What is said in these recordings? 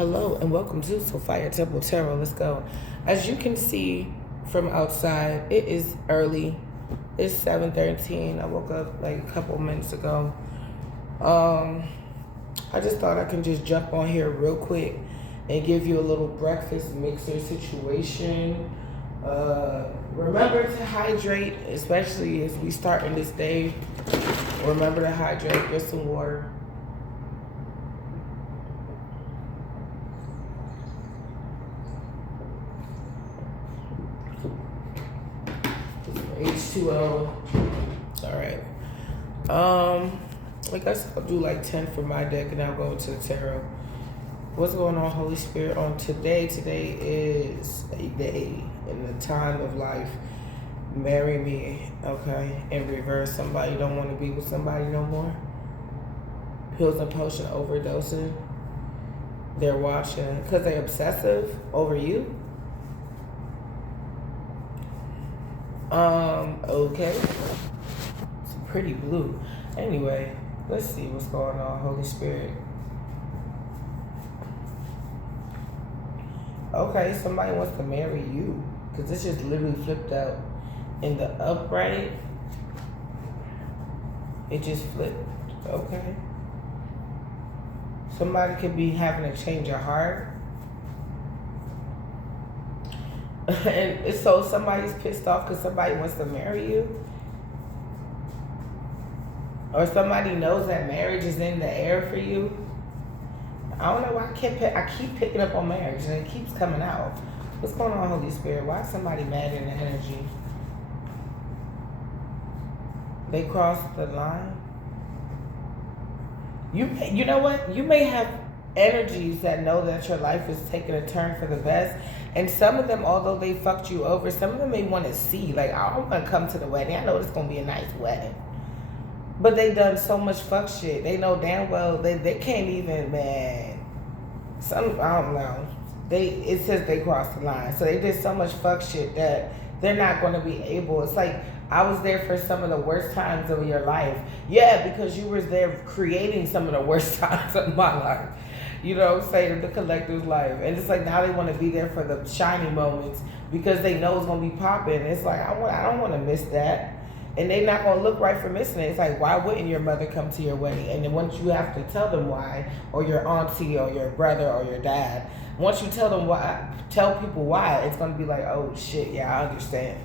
Hello and welcome to Sophia Temple Tarot. Let's go. As you can see from outside, it is early. It's 7:13. I woke up like a couple minutes ago. I just thought I can just jump on here real quick and give you a little breakfast mixer situation. Remember to hydrate, especially as we start in this day. Remember to hydrate. Get some water. H2O. All right. I guess I'll do like 10 for my deck and I'll go into the tarot. What's going on, Holy Spirit, on today? Today is a day in the time of life. Marry me, okay? In reverse, somebody don't want to be with somebody no more. Pills and potion overdosing. They're watching because they're obsessive over you. Okay. It's pretty blue. Anyway, let's see what's going on, Holy Spirit. Okay, somebody wants to marry you. Because this just literally flipped out. In the upright, it just flipped. Okay. Somebody could be having a change of heart. And so somebody's pissed off because somebody wants to marry you, or somebody knows that marriage is in the air for you. I don't know why I keep picking up on marriage and it keeps coming out. What's going on, Holy Spirit? Why is somebody mad in the energy? They crossed the line. You know what? You may have energies that know that your life is taking a turn for the best. And some of them, although they fucked you over, some of them may want to see, like, I want to come to the wedding. I know it's going to be a nice wedding. But they done so much fuck shit. They know damn well they can't even, man. I don't know. It says they crossed the line. So they did so much fuck shit that they're not going to be able. It's like, I was there for some of the worst times of your life. Yeah, because you were there creating some of the worst times of my life. You know what I'm saying? The collective's life. And it's like now they want to be there for the shiny moments because they know it's going to be popping. It's like, I don't want to miss that. And they're not going to look right for missing it. It's like, why wouldn't your mother come to your wedding? And then once you have to tell them why, or your auntie or your brother or your dad, once you tell them why, tell people why, it's going to be like, oh shit, yeah, I understand.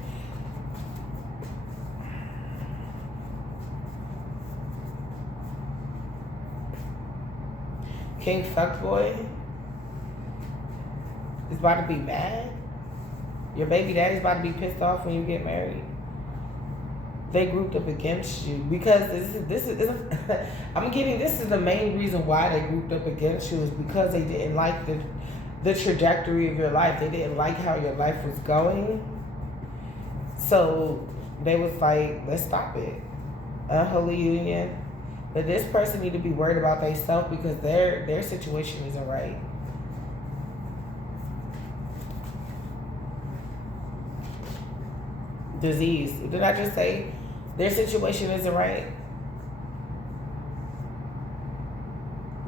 King Fuckboy is about to be mad. Your baby daddy's about to be pissed off when you get married. They grouped up against you because this is I'm getting, this is the main reason why they grouped up against you, is because they didn't like the trajectory of your life. They didn't like how your life was going. So they was like, let's stop it. Unholy union. But this person need to be worried about themselves because their situation isn't right. Disease. Did I just say their situation isn't right?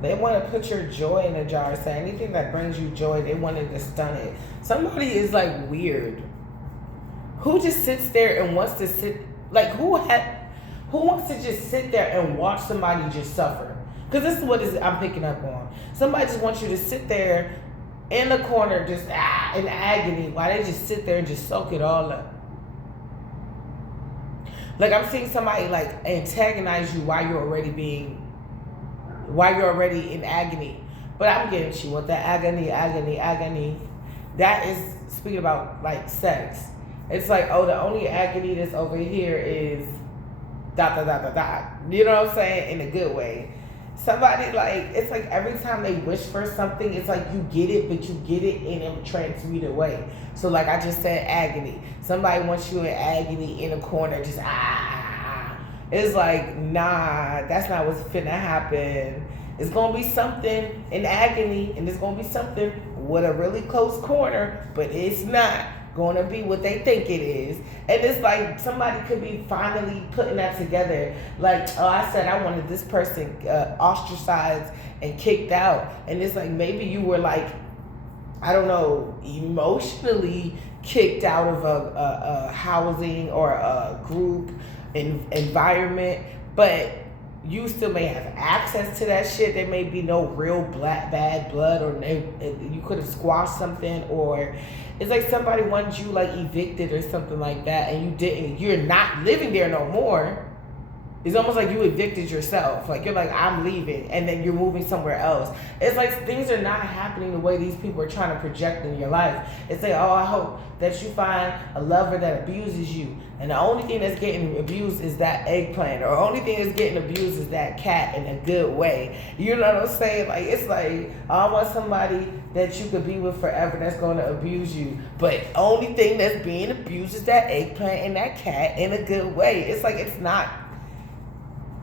They want to put your joy in a jar. So anything that brings you joy, they wanted to stun it. Somebody is like weird. Who just sits there and wants to sit, like who wants to just sit there and watch somebody just suffer? Because this is what I'm picking up on. Somebody just wants you to sit there in the corner just in agony while they just sit there and just soak it all up. Like I'm seeing somebody like antagonize you while you're already in agony. But I'm getting you with that agony. That is speaking about like sex. It's like, oh, the only agony that's over here is ... You know what I'm saying? In a good way. Somebody like, it's like every time they wish for something, it's like you get it, but you get it in a transmuted way. So like I just said, agony. Somebody wants you in agony in a corner, just It's like, nah, that's not what's finna happen. It's gonna be something in agony, and it's gonna be something with a really close corner, but it's not going to be what they think it is. And it's like somebody could be finally putting that together. Like, oh, I said I wanted this person ostracized and kicked out. And it's like maybe you were like, I don't know, emotionally kicked out of a housing or a group environment, but you still may have access to that shit. There may be no real bad blood, or you could have squashed something, or it's like somebody wanted you like evicted or something like that, and you didn't. You're not living there no more. It's almost like you evicted yourself. Like, you're like, I'm leaving, and then you're moving somewhere else. It's like things are not happening the way these people are trying to project in your life. It's like, oh, I hope that you find a lover that abuses you, and the only thing that's getting abused is that eggplant, or the only thing that's getting abused is that cat in a good way. You know what I'm saying? Like, it's like, I want somebody that you could be with forever that's going to abuse you, but only thing that's being abused is that eggplant and that cat in a good way. It's like, it's not.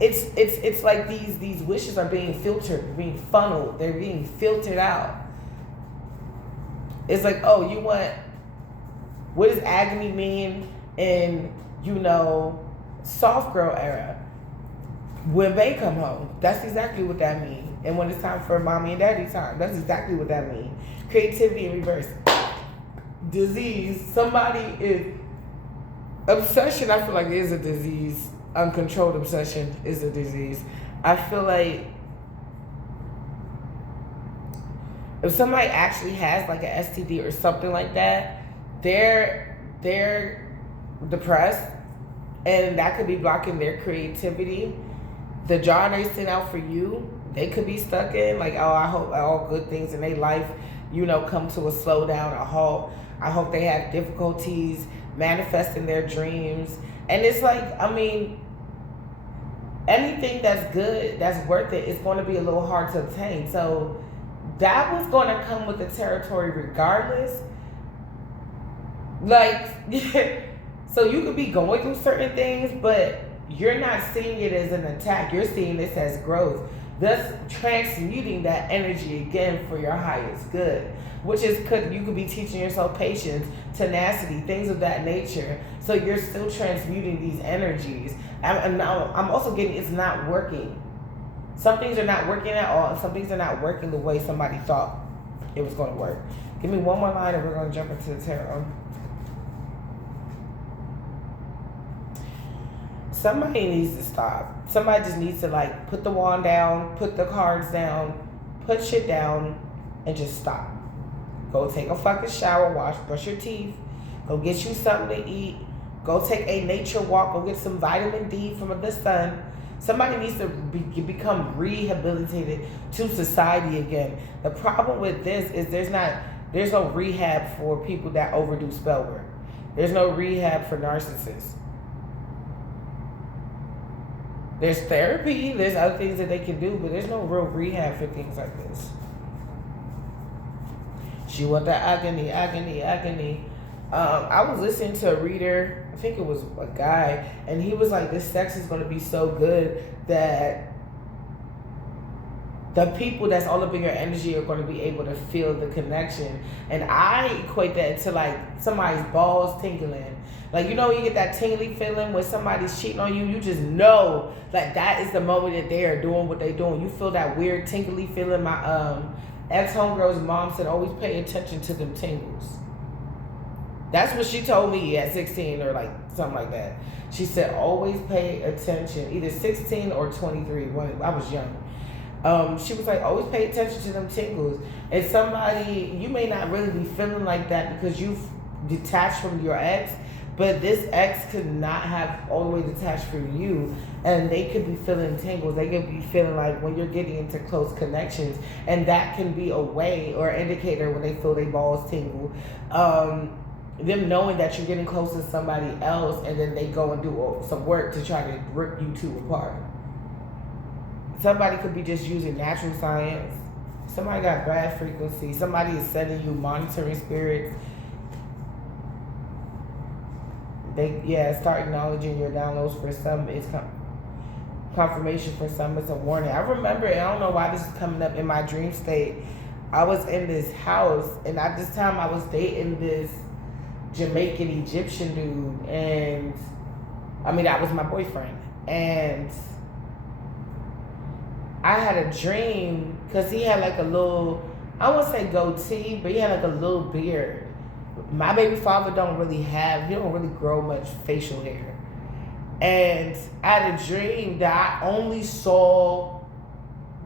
It's like these wishes are being filtered, being funneled. They're being filtered out. It's like, oh, you want, what does agony mean in, soft girl era? When they come home, that's exactly what that means. And when it's time for mommy and daddy time, that's exactly what that means. Creativity in reverse. Disease. Somebody is, obsession, I feel like is a disease. Uncontrolled obsession is a disease. I feel like if somebody actually has like an STD or something like that, they're depressed, and that could be blocking their creativity. The job they sent out for you, they could be stuck in. Like, oh, I hope all good things in their life, come to a slowdown, a halt. I hope they have difficulties manifesting their dreams. And it's like, anything that's good, that's worth it, is going to be a little hard to obtain. So that was going to come with the territory regardless. Like, so you could be going through certain things, but you're not seeing it as an attack. You're seeing this as growth. Thus transmuting that energy again for your highest good. Which is, you could be teaching yourself patience, tenacity, things of that nature. So you're still transmuting these energies. And now I'm also getting, it's not working. Some things are not working at all, and some things are not working the way somebody thought it was going to work. Give me one more line and we're going to jump into the tarot. Somebody needs to stop. Somebody just needs to like put the wand down, put the cards down, put shit down, and just stop. Go take a fucking shower, brush your teeth, go get you something to eat, go take a nature walk, go get some vitamin D from the sun. Somebody needs to become rehabilitated to society again. The problem with this is there's no rehab for people that overdo spell work. There's no rehab for narcissists. There's therapy, there's other things that they can do, but there's no real rehab for things like this. She want that agony. I was listening to a reader, I think it was a guy, and he was like, this sex is going to be so good that the people that's all up in your energy are going to be able to feel the connection. And I equate that to like somebody's balls tingling. Like, you get that tingly feeling when somebody's cheating on you. You just know, like, that is the moment that they are doing what they're doing. You feel that weird tingly feeling. My ex-homegirl's mom said, always pay attention to them tingles. That's what she told me at 16 or like something like that. She said, always pay attention, either 16 or 23 when I was young. She was like, always pay attention to them tingles. And somebody, you may not really be feeling like that because you've detached from your ex, but this ex could not have all the way detached from you, and they could be feeling tingles. They could be feeling like when you're getting into close connections, and that can be a way or indicator when they feel their balls tingle. Them knowing that you're getting close to somebody else, and then they go and do some work to try to rip you two apart. Somebody could be just using natural science. Somebody got bad frequency. Somebody is sending you monitoring spirits. Start acknowledging your downloads. For some, it's confirmation. For some, it's a warning. I remember, I don't know why this is coming up in my dream state. I was in this house, and at this time I was dating this Jamaican Egyptian dude, and I mean, that was my boyfriend. And I had a dream because he had like a little, I won't say goatee, but he had like a little beard. My baby father don't really grow much facial hair. And I had a dream that I only saw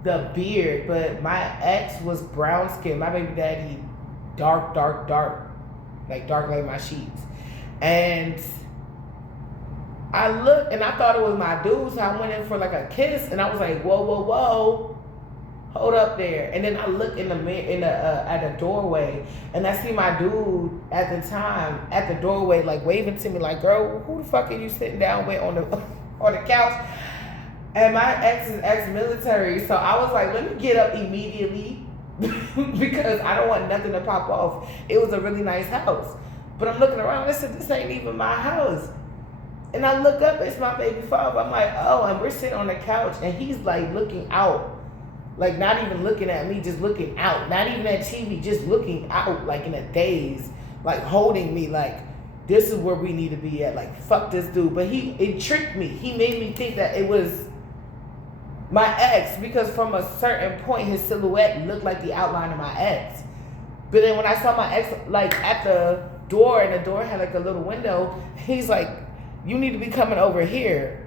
the beard, but my ex was brown skin. My baby daddy, dark, like dark like my sheets. And I looked and I thought it was my dude, so I went in for like a kiss, and I was like, whoa, hold up there. And then I look in the at the doorway, and I see my dude at the time at the doorway, like waving to me, like, girl, who the fuck are you sitting down with on the couch? And my ex is ex-military, so I was like, let me get up immediately because I don't want nothing to pop off. It was a really nice house, but I'm looking around. This ain't even my house. And I look up, it's my baby father. I'm like, oh, and we're sitting on the couch, and he's like looking out, like not even looking at me, just looking out, not even at TV, just looking out, like in a daze, like holding me, like this is where we need to be at, like fuck this dude. But it tricked me. He made me think that it was my ex, because from a certain point, his silhouette looked like the outline of my ex. But then when I saw my ex, like at the door, and the door had like a little window, he's like, you need to be coming over here.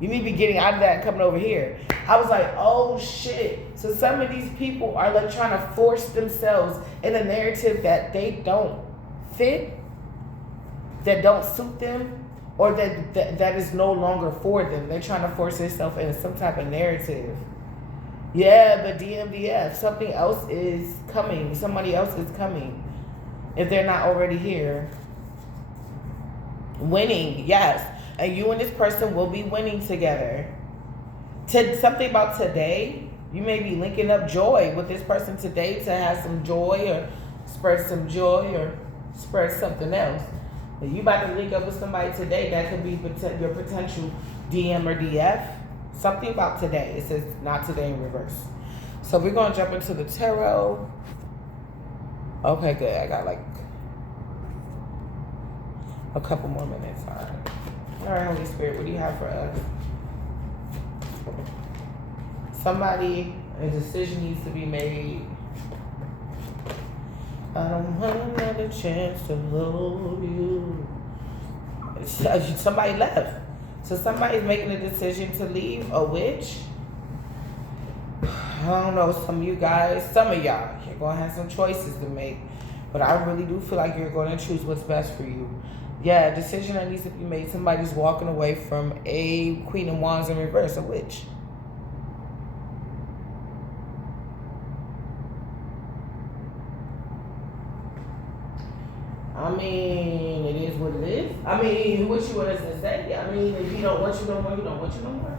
You need to be getting out of that and coming over here. I was like, oh shit. So some of these people are like trying to force themselves in a narrative that they don't fit, that don't suit them, or that is no longer for them. They're trying to force themselves into some type of narrative. Yeah, but DMDF, something else is coming. Somebody else is coming. If they're not already here. Winning, yes. And you and this person will be winning together. Something about today, you may be linking up joy with this person today to have some joy, or spread some joy, or spread something else. If you about to link up with somebody today, that could be your potential DM or DF. Something about today. It says not today in reverse. So we're going to jump into the tarot. Okay, good. I got like a couple more minutes. All right, Holy Spirit, what do you have for us? Somebody, a decision needs to be made. I don't want another chance to love you. Somebody left. So somebody's making a decision to leave. A witch? I don't know, some of you guys, some of y'all, you're going to have some choices to make. But I really do feel like you're going to choose what's best for you. Yeah, a decision that needs to be made. Somebody's walking away from a Queen of Wands in reverse, a witch. I mean, it is what it is. I mean, what you want us to say? I mean, if you don't want you no more, you don't want you no more.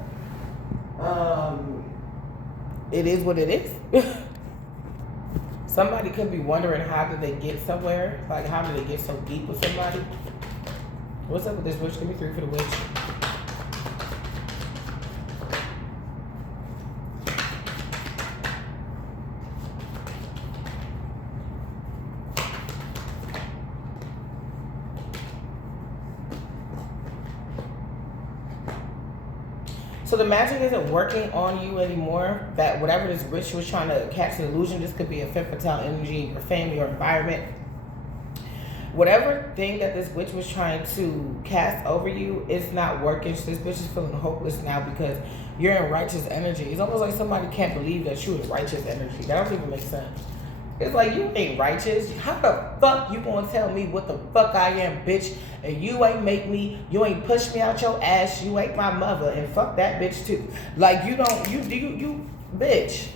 It is what it is. Somebody could be wondering, how did they get somewhere? Like, how did they get so deep with somebody? What's up with this witch? Give me 3 for the witch. So the magic isn't working on you anymore. That whatever this witch was trying to catch an illusion, this could be a femme fatale energy in your family or environment. Whatever thing that this witch was trying to cast over you is not working. So this bitch is feeling hopeless now because you're in righteous energy. It's almost like somebody can't believe that you're in righteous energy. That don't even make sense. It's like, you ain't righteous. How the fuck you gonna tell me what the fuck I am, bitch? And you ain't make me, you ain't push me out your ass, you ain't my mother, and fuck that bitch too. Like, you don't, you bitch.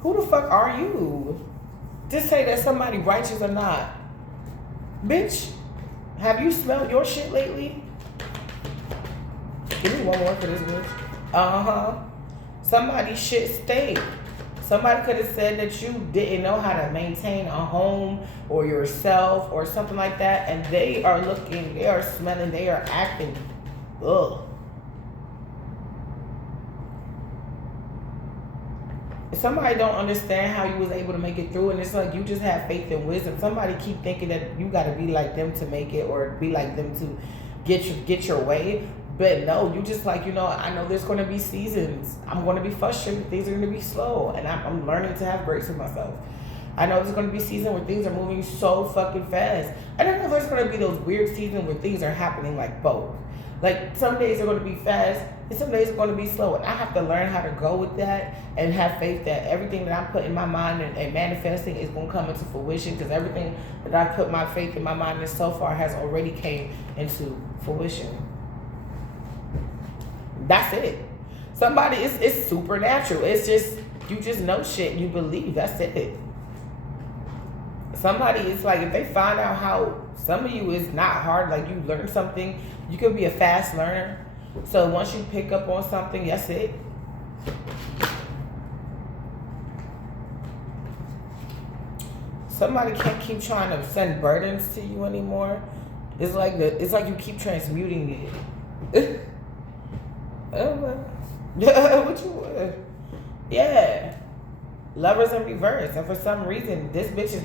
Who the fuck are you? Just say that somebody righteous or not. Bitch, have you smelled your shit lately? Give me one more for this bitch. Uh-huh. Somebody's shit stink. Somebody could have said that you didn't know how to maintain a home or yourself or something like that, and they are looking, they are smelling, they are acting. Ugh. somebody don't understand how you was able to make it through, and it's like you just have faith and wisdom. Somebody keep thinking that you got to be like them to make it, or be like them to get your way. But no, you just like, I know there's going to be seasons. I'm going to be frustrated. Things are going to be slow, and I'm learning to have grace with myself. I know there's going to be seasons where things are moving so fucking fast. And I know there's going to be those weird seasons where things are happening like both. Like some days are going to be fast and some days are going to be slow. And I have to learn how to go with that and have faith that everything that I put in my mind and manifesting is going to come into fruition, because everything that I put my faith in my mind in so far has already came into fruition. That's it. Somebody, it's supernatural. It's just, you just know shit. You believe. That's it. Somebody, it's like if they find out how some of you is not hard, like you learn something, you could be a fast learner. So once you pick up on something, that's it. Somebody can't keep trying to send burdens to you anymore. It's like you keep transmuting it. What you want? Yeah. Lovers in reverse, and for some reason this bitch is,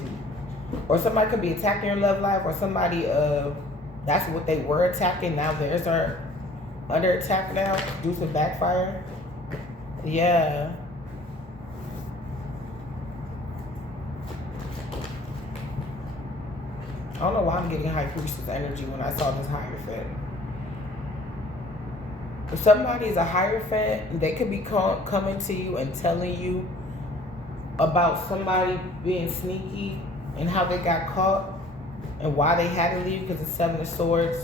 or somebody could be attacking your love life, or somebody that's what they were attacking, now theirs are under attack now due to backfire. Yeah. I don't know why I'm getting High Priestess energy when I saw this Hierophant. If somebody is a Hierophant, they could be coming to you and telling you about somebody being sneaky and how they got caught and why they had to leave, because it's Seven of Swords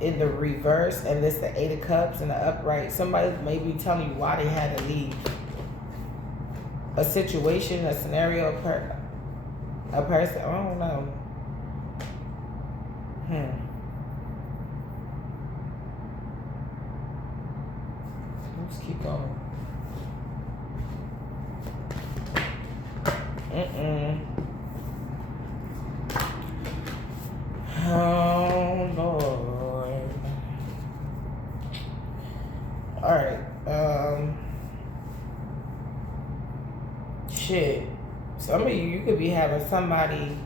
in the reverse and this the Eight of Cups in the upright. Somebody may be telling you why they had to leave. A situation, a scenario, a person, I don't know. Let's keep going. Oh Lord. Alright. Shit. Some of you could be having somebody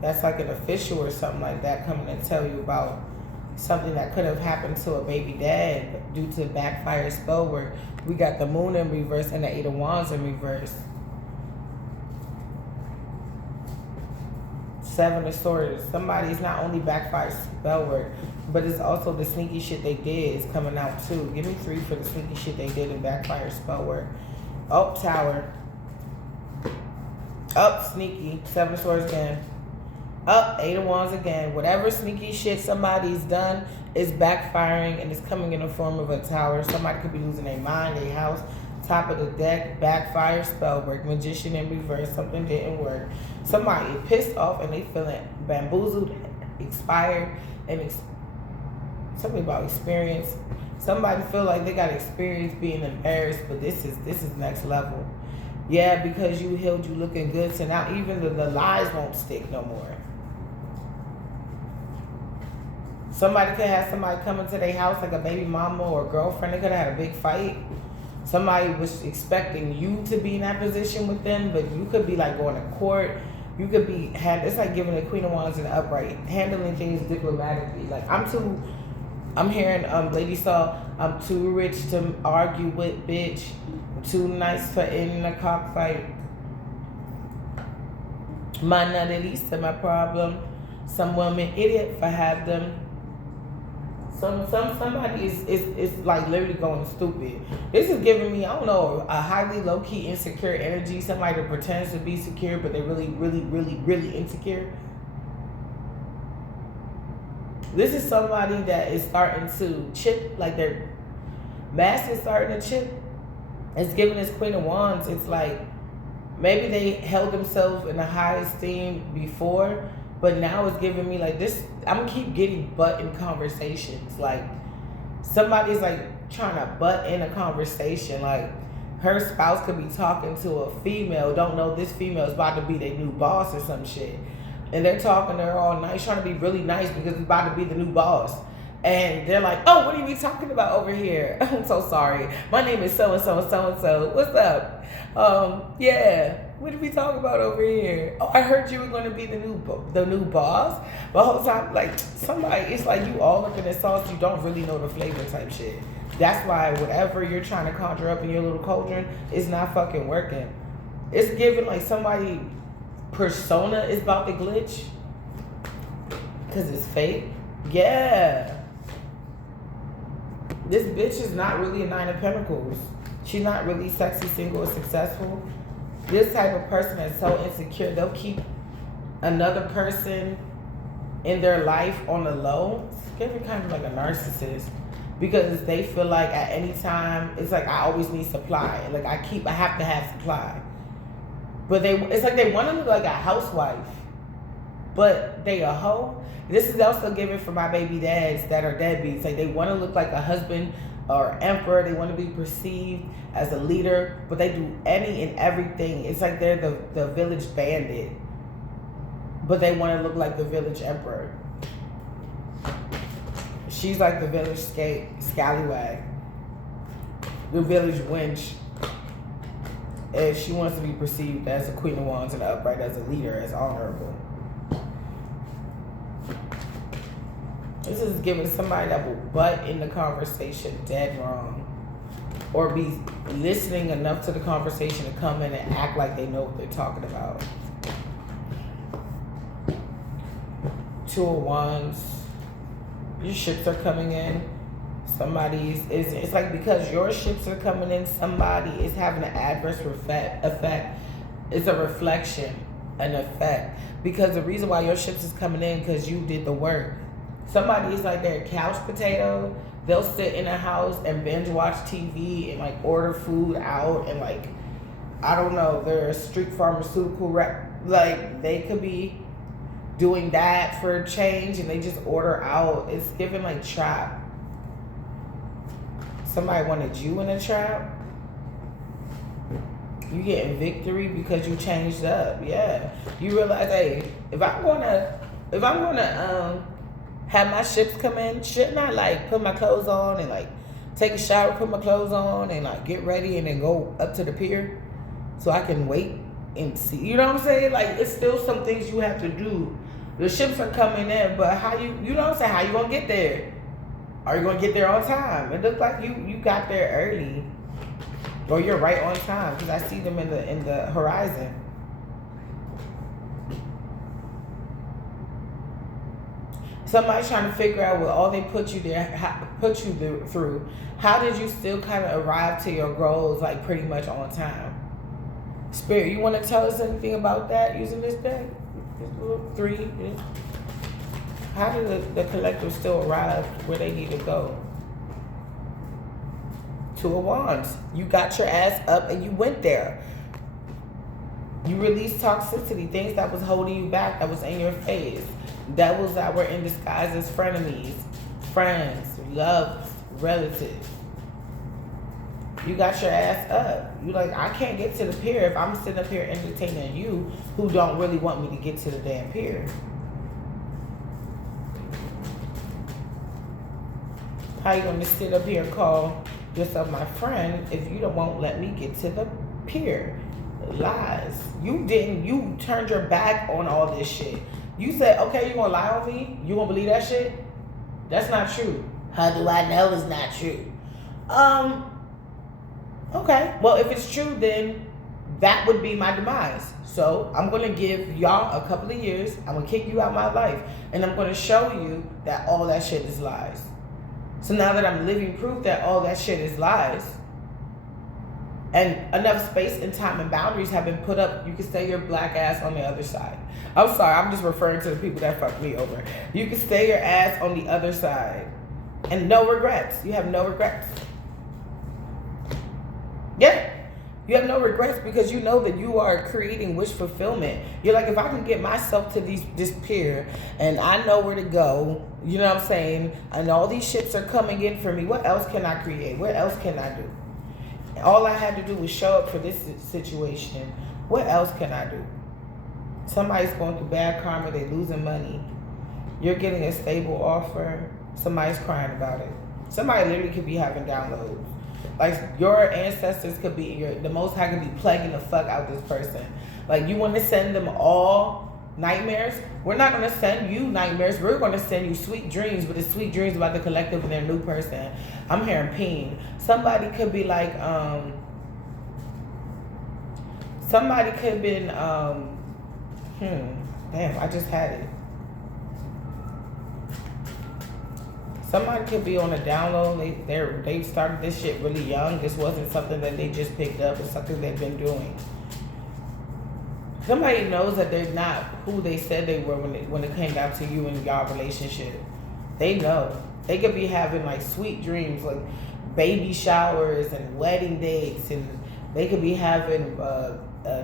that's like an official or something like that coming to tell you about something that could have happened to a baby dad due to backfire spell work. We got the Moon in reverse and the Eight of Wands in reverse. Seven of Swords. Somebody's not only backfire spell work, but it's also the sneaky shit they did is coming out too. Give me 3 for the sneaky shit they did in backfire spell work. Up, Tower. Up, sneaky. Seven of Swords again. Up, Eight of Wands again. Whatever sneaky shit somebody's done is backfiring and it's coming in the form of a Tower. Somebody could be losing their mind, their house. Top of the deck, backfire spell work. Magician in reverse, something didn't work. Somebody pissed off and they feeling bamboozled, expired, and something about experience. Somebody feel like they got experience being embarrassed, but this is next level. Yeah, because you healed, you looking good, so now even the lies won't stick no more. Somebody could have somebody come into their house, like a baby mama or a girlfriend. They could have had a big fight. Somebody was expecting you to be in that position with them, but you could be like going to court. You could be it's like giving the Queen of Wands an upright, handling things diplomatically. Like I'm hearing Lady Saw, I'm too rich to argue with, bitch. I'm too nice for in a cockfight. My not at least to my problem. Some woman idiot for have them. Somebody is like literally going stupid. This is giving me, I don't know, a highly low-key insecure energy. Somebody that pretends to be secure, but they're really, really, really, really insecure. This is somebody that is starting to chip, like their mask is starting to chip. It's giving this Queen of Wands. It's like maybe they held themselves in a high esteem before, but now it's giving me like this. I'm gonna keep getting butt in conversations. Like somebody's like trying to butt in a conversation. Like her spouse could be talking to a female, don't know this female is about to be their new boss or some shit. And they're talking to her all nice, trying to be really nice because it's about to be the new boss. And they're like, oh, what are we talking about over here? I'm so sorry. My name is so-and-so and so-and-so. What's up? Yeah. What did we talk about over here? Oh, I heard you were going to be the new boss. The whole time, like, somebody, it's like you all up in the sauce. You don't really know the flavor type shit. That's why whatever you're trying to conjure up in your little cauldron is not fucking working. It's giving like somebody persona is about to glitch because it's fake. Yeah. This bitch is not really a 9 of Pentacles. She's not really sexy, single, or successful. This type of person is so insecure, they'll keep another person in their life on the low. It's giving kind of like a narcissist because they feel like at any time, it's like I always need supply. Like I have to have supply. But it's like they want to look like a housewife, but they a hoe. This is also given for my baby dads that are deadbeats. Like they want to look like a husband or emperor. They want to be perceived as a leader, but they do any and everything. It's like they're the village bandit, but they want to look like the village emperor. She's like the village scallywag, the village wench. And she wants to be perceived as a queen of wands and upright, as a leader, as honorable. This is giving somebody that will butt in the conversation dead wrong. Or be listening enough to the conversation to come in and act like they know what they're talking about. 2 of Wands. Your ships are coming in. It's like because your ships are coming in, somebody is having an adverse effect. It's a reflection, an effect. Because the reason why your ships is coming in, because you did the work. Somebody is like they're a couch potato. They'll sit in a house and binge watch TV and like order food out and like, I don't know, they're a street pharmaceutical rep. Like they could be doing that for a change and they just order out. It's giving like trap. Somebody wanted you in a trap. You getting victory because you changed up. Yeah. You realize, hey, if I'm gonna have my ships come in, shouldn't I like put my clothes on and like take a shower, put my clothes on and like get ready and then go up to the pier so I can wait and see? You know what I'm saying? Like it's still some things you have to do. The ships are coming in, but how you know what I'm saying? How you gonna get there? Are you gonna get there on time? It looks like you got there early, or you're right on time because I see them in the horizon. Somebody's trying to figure out what all they put you through. How did you still kind of arrive to your goals like pretty much on time? Spirit, you want to tell us anything about that using this deck? This little 3. Yeah. How did the collective still arrive where they need to go? 2 of Wands. You got your ass up and you went there. You released toxicity, things that was holding you back, that was in your face. Devils that were in disguise as frenemies, friends, loved, relatives. You got your ass up. You like, I can't get to the pier if I'm sitting up here entertaining you who don't really want me to get to the damn pier. How you gonna sit up here and call yourself my friend if you won't let me get to the pier? Lies. You turned your back on all this shit. You said, okay, you gonna lie on me? You gonna believe that shit? That's not true. How do I know it's not true? Okay, well, if it's true, then that would be my demise. So I'm gonna give y'all a couple of years. I'm gonna kick you out of my life. And I'm gonna show you that all that shit is lies. So now that I'm living proof that all that shit is lies, and enough space and time and boundaries have been put up, you can stay your black ass on the other side. I'm sorry, I'm just referring to the people that fucked me over. You can stay your ass on the other side. And no regrets. You have no regrets. Yeah. You have no regrets because you know that you are creating wish fulfillment. You're like, if I can get myself to this pier and I know where to go, you know what I'm saying? And all these ships are coming in for me. What else can I create? What else can I do? All I had to do was show up for this situation. What else can I do? Somebody's going through bad karma. They're losing money. You're getting a stable offer. Somebody's crying about it. Somebody literally could be having downloads. Like your ancestors could be, the Most High could be plaguing the fuck out this person. Like you want to send them all nightmares? We're not going to send you nightmares. We're going to send you sweet dreams, but it's sweet dreams about the collective and their new person. I'm hearing peen. Somebody could be like, somebody could have been, damn, I just had it. Somebody could be on a download. They started this shit really young. This wasn't something that they just picked up. It's something they've been doing. Somebody knows that they're not who they said they were when it came down to you and y'all relationship. They know. They could be having like sweet dreams, like baby showers and wedding dates, and they could be having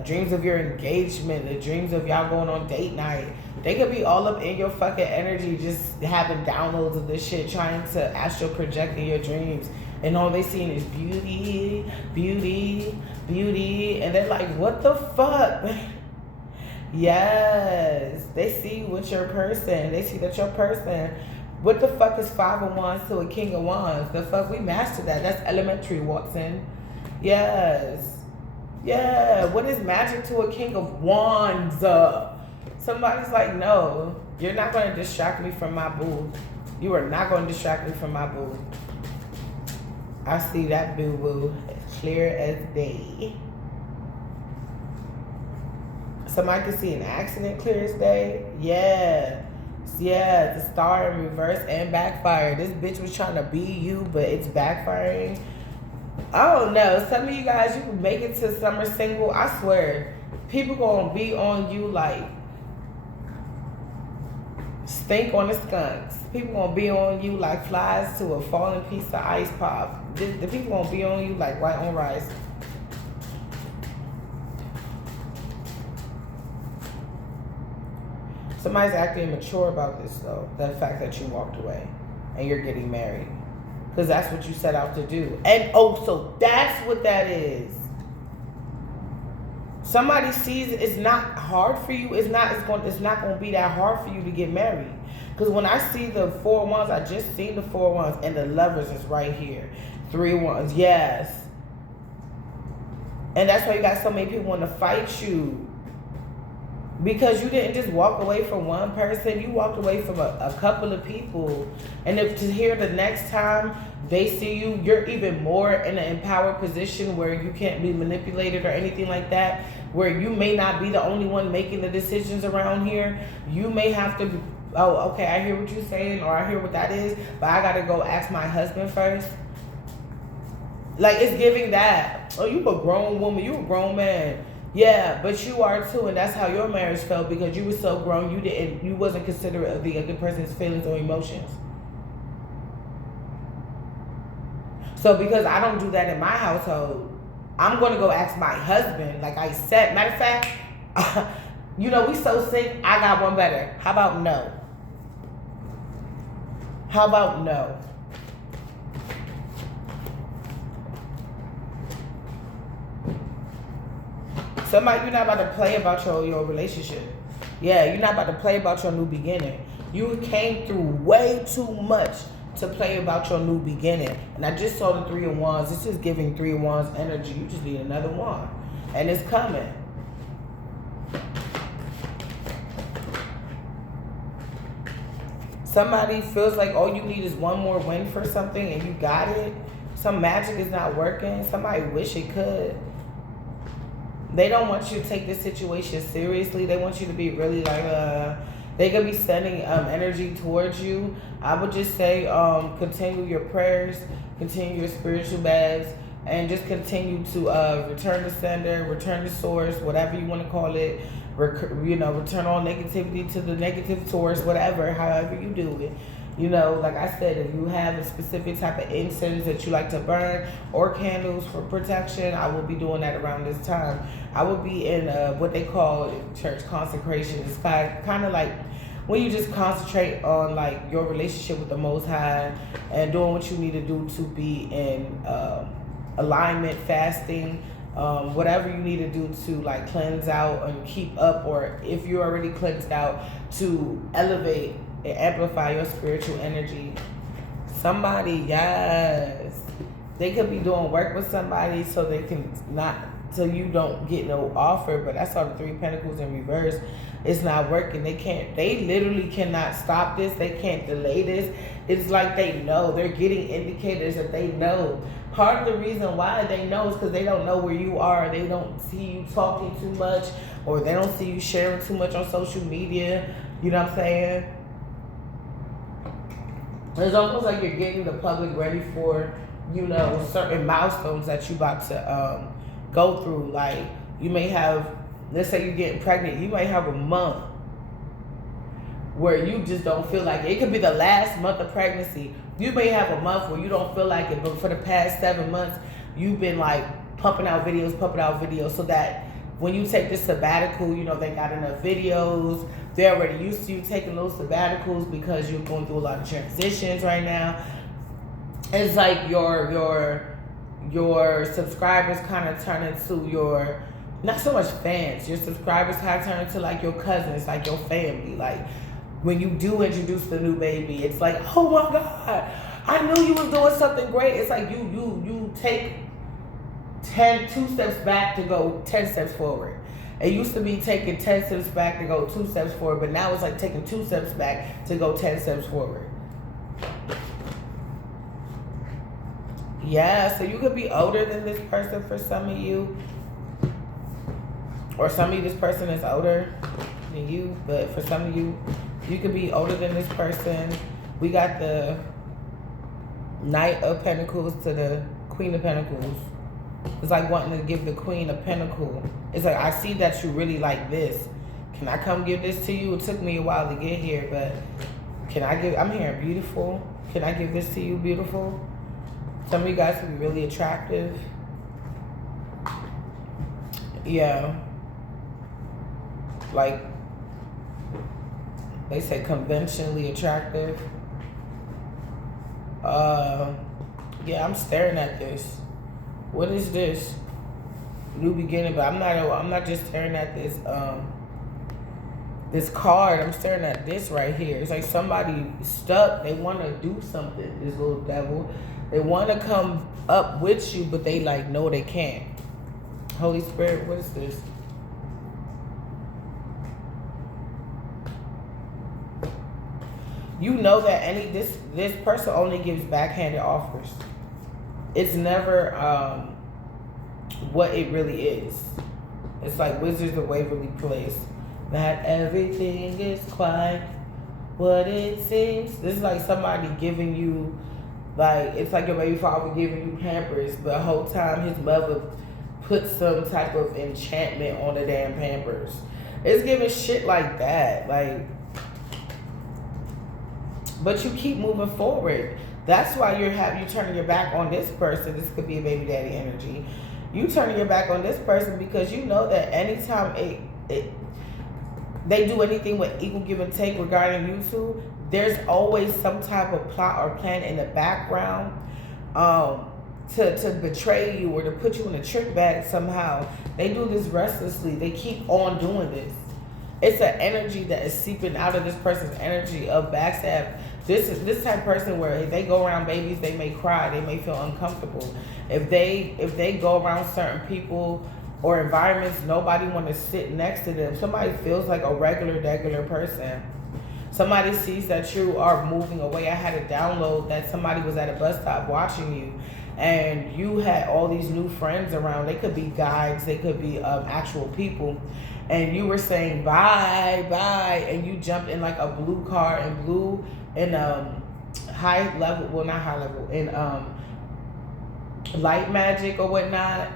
dreams of your engagement, the dreams of y'all going on date night. They could be all up in your fucking energy, just having downloads of this shit, trying to astral project in your dreams. And all they seeing is beauty, beauty, beauty. And they're like, what the fuck? Yes. They see you with your person. They see that your person. What the fuck is 5 of Wands to a King of Wands? The fuck, we mastered that. That's elementary, Watson. Yes. Yeah. What is magic to a King of Wands? Somebody's like, no, you're not going to distract me from my boo. You are not going to distract me from my boo. I see that boo-boo clear as day. Somebody can see an accident clear as day. Yeah. Yeah, the star in reverse and backfire. This bitch was trying to be you, but it's backfiring. I don't know. Some of you guys, you can make it to summer single. I swear, people gonna be on you like stink on the skunks. People gonna be on you like flies to a falling piece of ice pop. The people gonna be on you like white on rice. Somebody's acting immature about this though. The fact that you walked away and you're getting married. Because that's what you set out to do. And oh, so that's what that is. Somebody sees it's not hard for you. It's not going to be that hard for you to get married. Because when I see the 4 of Wands, I just seen the 4 of Wands and the Lovers is right here. 3 of Wands, yes. And that's why you got so many people want to fight you. Because you didn't just walk away from one person, you walked away from a couple of people. And if to hear the next time they see you, you're even more in an empowered position where you can't be manipulated or anything like that, where you may not be the only one making the decisions around here. You may have to, oh, okay, I hear what you're saying, or I hear what that is, but I gotta go ask my husband first. Like, it's giving that. Oh, you a grown woman, you a grown man. Yeah, but you are too, and that's how your marriage felt, because you were so grown, you wasn't considerate of the other person's feelings or emotions. So because I don't do that in my household, I'm gonna go ask my husband, like I said. Matter of fact, you know, we so sick, I got one better. How about no? How about no? Somebody, you're not about to play about your relationship. Yeah, you're not about to play about your new beginning. You came through way too much to play about your new beginning. And I just saw the 3 of Wands. This is giving 3 of Wands energy. You just need another wand. And it's coming. Somebody feels like all you need is one more win for something and you got it. Some magic is not working. Somebody wish it could. They don't want you to take this situation seriously. They want you to be really like, they could be sending energy towards you. I would just say continue your prayers, continue your spiritual baths, and just continue to return to sender, return to source, whatever you want to call it. Return all negativity to the negative source, whatever, however you do it. You know, like I said, if you have a specific type of incense that you like to burn or candles for protection, I will be doing that around this time. I will be in what they call church consecration. It's kind of like when you just concentrate on like your relationship with the Most High and doing what you need to do to be in alignment, fasting, whatever you need to do to like cleanse out and keep up, or if you're already cleansed out, to elevate and amplify your spiritual energy. Somebody, yes. They could be doing work with somebody so they can not, so you don't get no offer, but that's all the Three Pentacles in reverse. It's not working. They literally cannot stop this. They can't delay this. It's like they know. They're getting indicators that they know. Part of the reason why they know is because they don't know where you are. They don't see you talking too much, or they don't see you sharing too much on social media. You know what I'm saying? It's almost like you're getting the public ready for, you know, certain milestones that you about to go through. Like, you may have, let's say you're getting pregnant, you might have a month where you just don't feel like it. It could be the last month of pregnancy. You may have a month where you don't feel like it, but for the past 7 months, you've been like pumping out videos so that when you take this sabbatical, you know, they got enough videos. They're already used to you taking those sabbaticals because you're going through a lot of transitions right now. It's like your subscribers kind of turn into your, not so much fans, your subscribers have turned into like your cousins, like your family. Like, when you do introduce the new baby, it's like, oh my God, I knew you was doing something great. It's like you take 2 steps back to go 10 steps forward. It used to be taking 10 steps back to go 2 steps forward, but now it's like taking 2 steps back to go 10 steps forward. Yeah, so you could be older than this person for some of you. Or some of you, this person is older than you, but for some of you, you could be older than this person. We got the Knight of Pentacles to the Queen of Pentacles. It's like wanting to give the Queen a Pentacle. It's like, I see that you really like this. Can I come give this to you? It took me a while to get here, but can I give, I'm hearing beautiful. Can I give this to you, beautiful? Some of you guys can be really attractive. Yeah. Like, they say conventionally attractive. Yeah, I'm staring at this. What is this? New beginning, but I'm not just staring at this this card. I'm staring at this right here. It's like somebody stuck. They want to do something, this little devil. They want to come up with you, but they like, no, they can't. Holy Spirit, what is this? You know that this person only gives backhanded offers. It's never what it really is. It's like Wizards of Waverly Place. Not everything is quite what it seems. This is like somebody giving you, like, it's like your baby father giving you Pampers, but the whole time his mother put some type of enchantment on the damn Pampers. It's giving shit like that. Like, but you keep moving forward. That's why you turning your back on this person. This could be a baby daddy energy. You turning your back on this person because you know that anytime they do anything with equal give and take regarding you two, there's always some type of plot or plan in the background to betray you or to put you in a trick bag somehow. They do this restlessly. They keep on doing this. It's an energy that is seeping out of this person's energy of backstab. This type of person where if they go around babies, they may cry, they may feel uncomfortable. If they go around certain people or environments, nobody want to sit next to them. Somebody feels like a regular person. Somebody sees that you are moving away. I had a download that somebody was at a bus stop watching you, and you had all these new friends around. They could be guides, they could be actual people, and you were saying bye, and you jumped in like a blue car, and blue in high level, well, not high level, in light magic or whatnot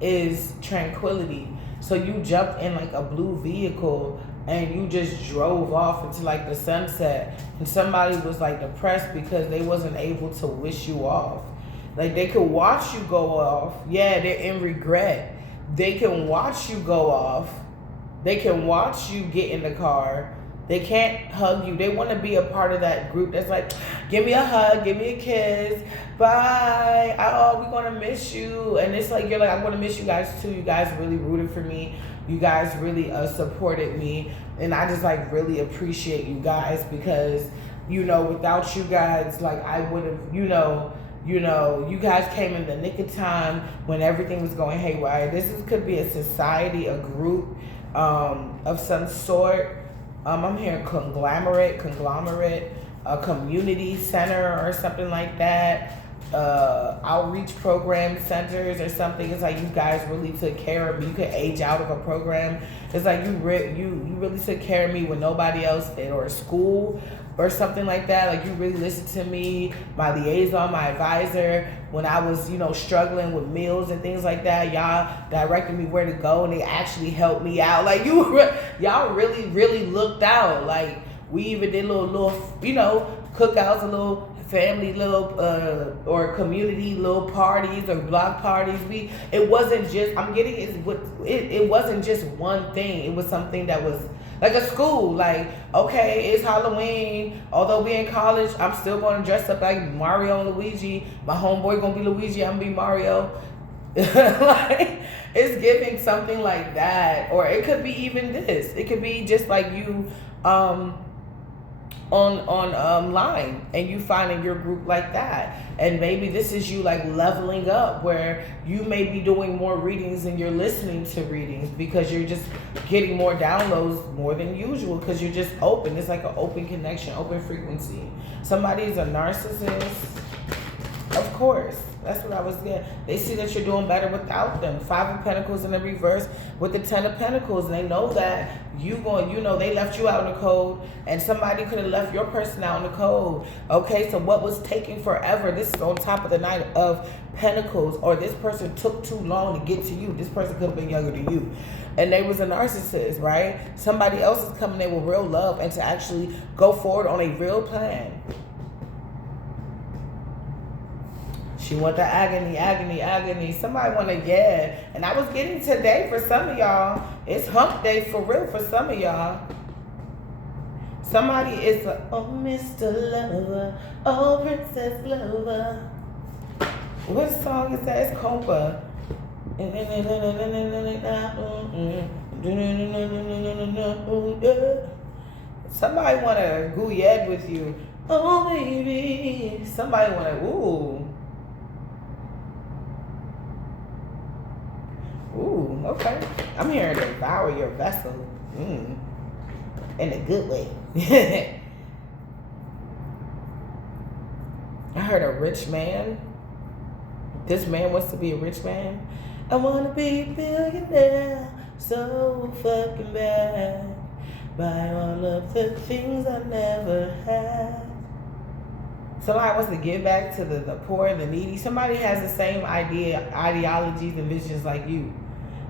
is tranquility. So you jumped in like a blue vehicle and you just drove off into like the sunset, and somebody was like depressed because they wasn't able to wish you off. Like, they could watch you go off. Yeah, they're in regret. They can watch you go off. They can watch you get in the car. They can't hug you. They want to be a part of that group that's like, give me a hug, give me a kiss, bye, oh, we're going to miss you. And it's like, you're like, I'm going to miss you guys too. You guys really rooted for me. You guys really supported me. And I just like really appreciate you guys because You know, without you guys, like I would have, you guys came in the nick of time when everything was going haywire. Could be a society, a group of some sort. I'm hearing conglomerate, a community center or something like that. Outreach program centers or something. It's like you guys really took care of me. You could age out of a program. It's like you really took care of me when nobody else did, or a school or something like that. Like you really listened to me, my liaison, my advisor, when I was, struggling with meals and things like that. Y'all directed me where to go, and they actually helped me out. Like y'all really, really looked out. Like we even did little, cookouts, a little family or community little parties or block parties. It wasn't just, it wasn't just one thing. It was something that was like a school. Like, okay, it's Halloween. Although we in college, I'm still going to dress up like Mario and Luigi. My homeboy gonna be Luigi, I'm gonna be Mario. Like, it's giving something like that. Or it could be even this. It could be just like you on line, and you finding your group like that. And maybe this is you like leveling up, where you may be doing more readings and you're listening to readings because you're just getting more downloads more than usual, because you're just open. It's like an open connection, open frequency. Somebody is a narcissist, of course. That's what I was getting. They see that you're doing better without them. 5 of Pentacles in the reverse with the 10 of Pentacles. And they know that they left you out in the cold, and somebody could have left your person out in the cold. Okay, so what was taking forever? This is on top of the 9 of Pentacles. Or this person took too long to get to you. This person could have been younger than you. And they was a narcissist, right? Somebody else is coming in with real love and to actually go forward on a real plan. She want the agony. Somebody want to, And I was getting today for some of y'all. It's hump day for real for some of y'all. Somebody is like, oh, Mr. Lover. Oh, Princess Lover. What song is that? It's Compa. Somebody want to gooyed with you. Oh, baby. Somebody want to, ooh. Ooh, okay. I'm hearing devour your vessel. In a good way. I heard a rich man. This man wants to be a rich man. I want to be a billionaire so fucking bad. Buy all of the things I never had. Somebody wants to give back to the poor and the needy. Somebody has the same ideologies and visions like you.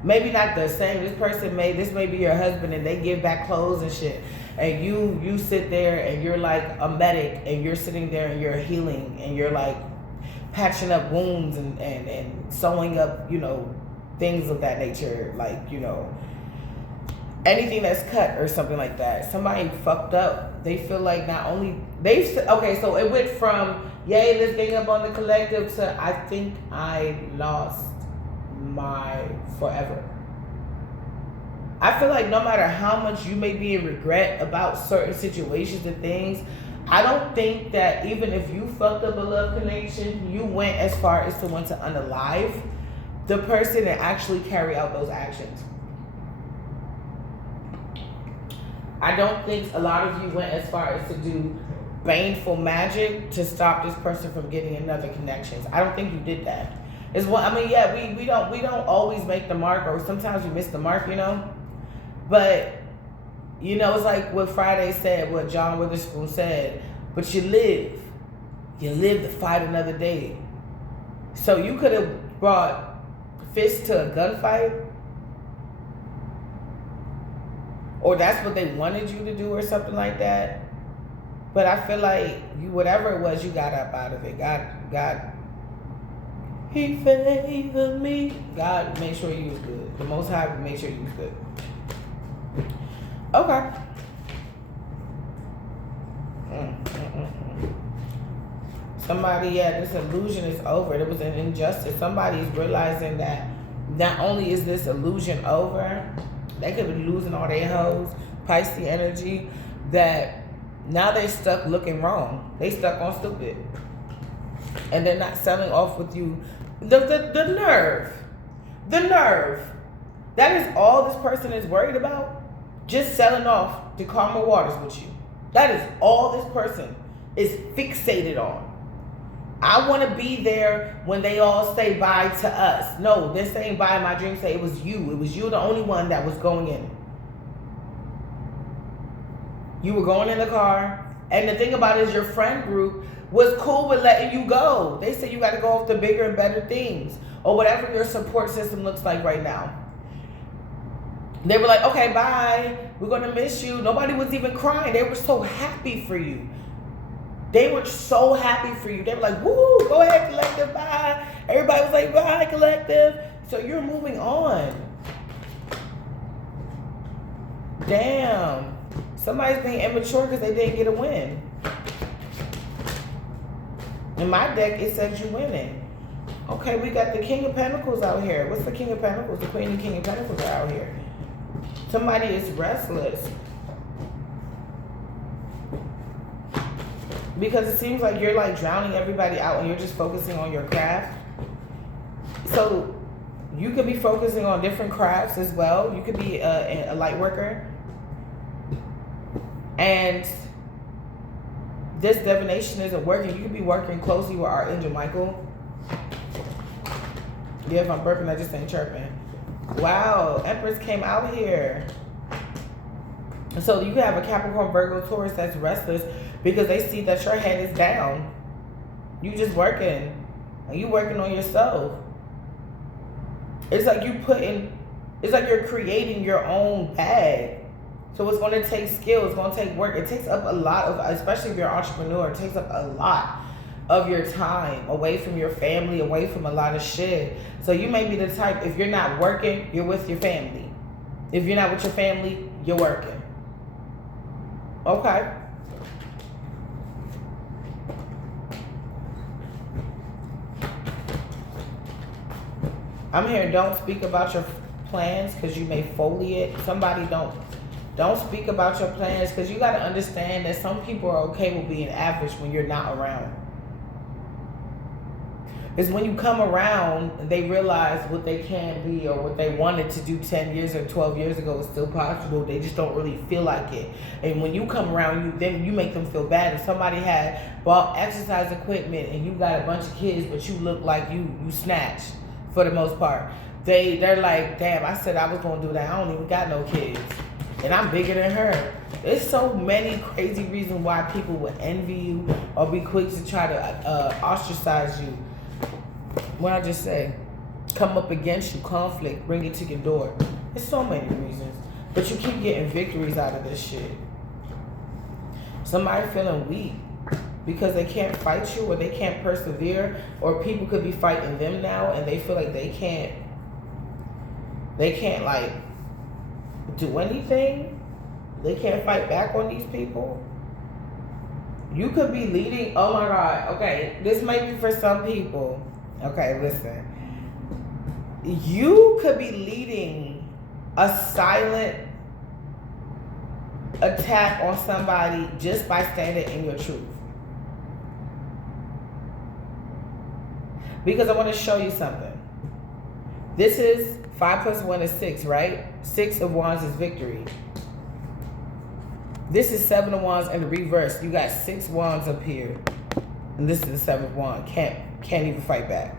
Maybe not the same. This may be your husband, and they give back clothes and shit. And you sit there and you're like a medic, and you're sitting there and you're healing, and you're like patching up wounds and sewing up, things of that nature. Like, anything that's cut or something like that. Somebody fucked up. They feel like not only so it went from let's gang up on the collective to I think I lost my forever. I feel like no matter how much you may be in regret about certain situations and things, I don't think that even if you fucked up a love connection, you went as far as to want to unalive the person and actually carry out those actions. I don't think a lot of you went as far as to do baneful magic to stop this person from getting another connections. I don't think you did that. We don't always make the mark, or sometimes we miss the mark, But it's like what Friday said, what John Witherspoon said. But you live to fight another day. So you could have brought fists to a gunfight. Or that's what they wanted you to do or something like that. But I feel like whatever it was, you got up out of it. God, He favored me. God made sure you was good. The Most High made sure you was good. Okay. Somebody, this illusion is over. There was an injustice. Somebody's realizing that not only is this illusion over, they could be losing all their hoes, Pisces energy, that Now they stuck looking wrong. They stuck on stupid. And they're not selling off with you. The nerve. The nerve. That is all this person is worried about. Just selling off to Karma Waters with you. That is all this person is fixated on. I want to be there when they all say bye to us. No, they're saying bye in my dream. Say it was you. It was you, the only one that was going in. You were going in the car. And the thing about it is your friend group was cool with letting you go. They said you got to go off to bigger and better things. Or whatever your support system looks like right now. They were like, okay, bye. We're going to miss you. Nobody was even crying. They were so happy for you. They were so happy for you. They were like, woo, go ahead, Collective, bye. Everybody was like, bye, Collective. So you're moving on. Damn. Somebody's being immature because they didn't get a win. In my deck, it says you winning. Okay, we got the King of Pentacles out here. What's the King of Pentacles? The Queen and King of Pentacles are out here. Somebody is restless. Because it seems like you're like drowning everybody out and you're just focusing on your craft. So you could be focusing on different crafts as well. You could be a light worker. And this divination isn't working. You could be working closely with Archangel Michael. Yeah, if I'm burping, I just ain't chirping. Wow, Empress came out here. So you could have a Capricorn, Virgo, Taurus that's restless because they see that your head is down. You just working. And you working on yourself. It's like it's like you're creating your own bag. So it's going to take skill. It's going to take work. It takes up a lot of, especially if you're an entrepreneur, it takes up a lot of your time away from your family, away from a lot of shit. So you may be the type, if you're not working, you're with your family. If you're not with your family, you're working. Okay. I'm hearing don't speak about your plans because you may foliate. Somebody don't speak about your plans because you got to understand that some people are okay with being average when you're not around. It's when you come around, they realize what they can be or what they wanted to do 10 years or 12 years ago is still possible. They just don't really feel like it. And when you come around, then you make them feel bad. If somebody had bought exercise equipment and you got a bunch of kids, but you look like you snatched for the most part, they're like, damn, I said I was going to do that. I don't even got no kids. And I'm bigger than her. There's so many crazy reasons why people would envy you or be quick to try to ostracize you. What I just say, come up against you, conflict, bring it to your door. There's so many reasons. But you keep getting victories out of this shit. Somebody feeling weak because they can't fight you or they can't persevere, or people could be fighting them now and they feel like they can't like do anything. They can't fight back on these people. You could be leading, oh my God, okay, this might be for some people. Okay, listen. You could be leading a silent attack on somebody just by standing in your truth. Because I want to show you something. This is 5 plus 1 is 6, right? 6 of Wands is victory. This is 7 of Wands in the reverse. You got 6 Wands up here. And this is the 7 of Wands. Can't even fight back.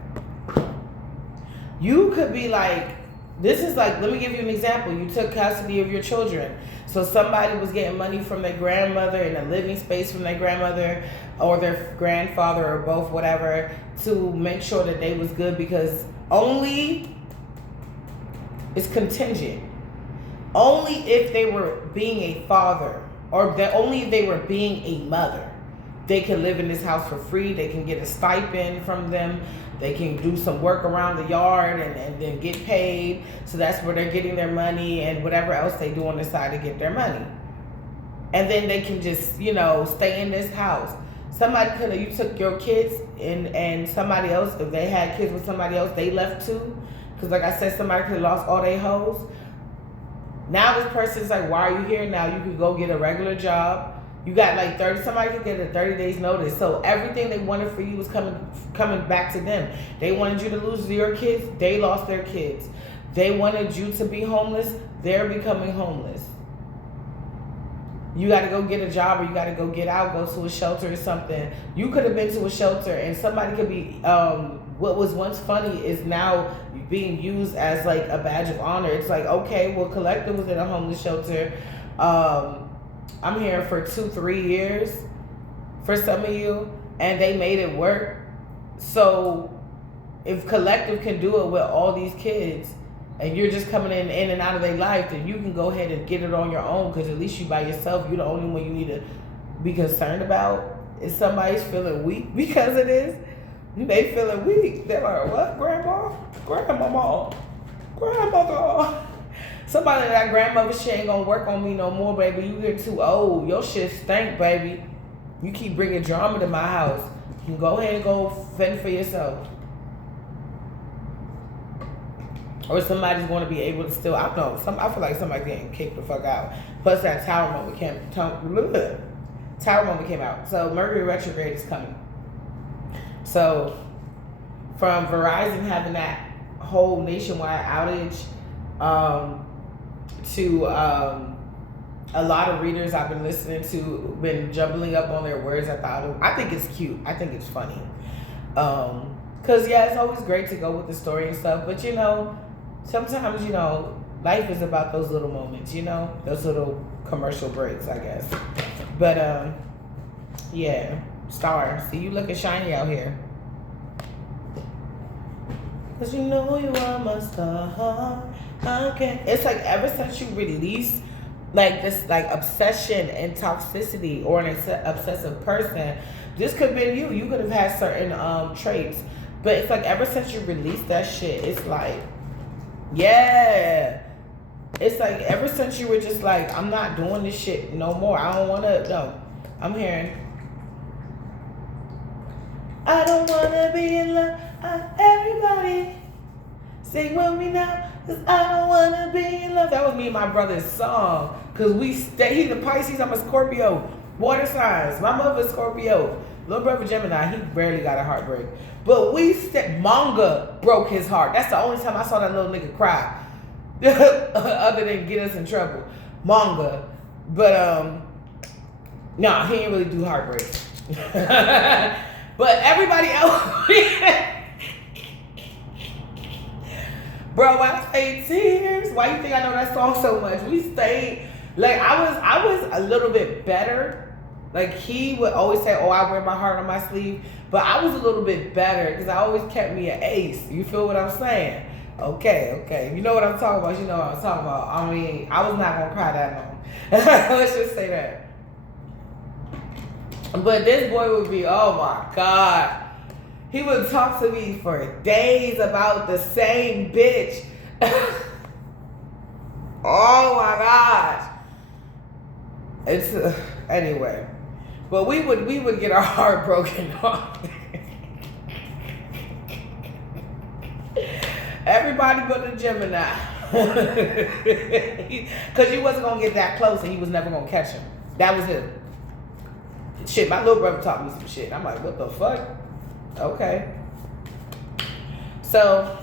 You could be like, this is like, let me give you an example. You took custody of your children. So somebody was getting money from their grandmother and a living space from their grandmother or their grandfather or both, whatever, to make sure that they was good, because only, it's contingent. Only if they were being a father or only if they were being a mother, they can live in this house for free. They can get a stipend from them. They can do some work around the yard and then get paid. So that's where they're getting their money and whatever else they do on the side to get their money. And then they can just, stay in this house. Somebody could have, you took your kids and somebody else, if they had kids with somebody else, they left too. Because like I said, somebody could have lost all their hoes. Now this person's like, why are you here now? You could go get a regular job. You got like 30, somebody could get a 30 days notice. So everything they wanted for you was coming back to them. They wanted you to lose your kids, they lost their kids. They wanted you to be homeless, they're becoming homeless. You got to go get a job, or you got to go get out, go to a shelter or something. You could have been to a shelter and somebody could be, what was once funny is now being used as like a badge of honor. It's like, okay, well, Collective was in a homeless shelter. I'm here for 2-3 years for some of you, and they made it work. So if Collective can do it with all these kids, and you're just coming in and out of their life, then you can go ahead and get it on your own, because at least you by yourself. You're the only one you need to be concerned about. If somebody's feeling weak because of this, they feeling weak. They're like, what, grandma? Grandmama? Grandmother? Somebody that grandmother shit ain't gonna work on me no more, baby. You get too old. Your shit stink, baby. You keep bringing drama to my house. You can go ahead and go fend for yourself. Or somebody's going to be able to still, I don't know, I feel like somebody's getting kicked the fuck out. Plus that Tower moment came out. So Mercury retrograde is coming. So from Verizon having that whole nationwide outage, to a lot of readers I've been listening to, been jumbling up on their words. I think it's cute. I think it's funny. Cause yeah, it's always great to go with the story and stuff, but you know, sometimes, you know, life is about those little moments, you know, those little commercial breaks, I guess. But yeah, Star, see, you looking shiny out here. Cause you know you are my star. Okay. It's like ever since you released like this like obsession and toxicity, or an obsessive person, this could have been you. You could have had certain traits. But it's like ever since you released that shit, it's like, yeah. It's like ever since you were just like, I'm not doing this shit no more. I don't want to, no. I'm hearing, I don't want to be in love. Everybody sing with me now, cause I don't want to be in love. That was me and my brother's song. Cause he's a Pisces, I'm a Scorpio. Water signs. My mother's Scorpio. Little brother Gemini, he barely got a heartbreak. But manga broke his heart. That's the only time I saw that little nigga cry. Other than get us in trouble. Manga. But nah, he didn't really do heartbreak. But everybody else bro, I stayed tears. Why you think I know that song so much? We stayed, like I was a little bit better. Like he would always say, oh, I wear my heart on my sleeve. But I was a little bit better because I always kept me an ace. You feel what I'm saying? Okay. You know what I'm talking about. You know what I'm talking about. I mean, I was not going to cry that long. Let's just say that. But this boy would be, oh my God. He would talk to me for days about the same bitch. Oh my gosh. It's anyway. But we would get our heart broken off. Everybody but the Gemini. Because you wasn't going to get that close and he was never going to catch him. That was it. Shit, my little brother taught me some shit. I'm like, what the fuck? Okay. So,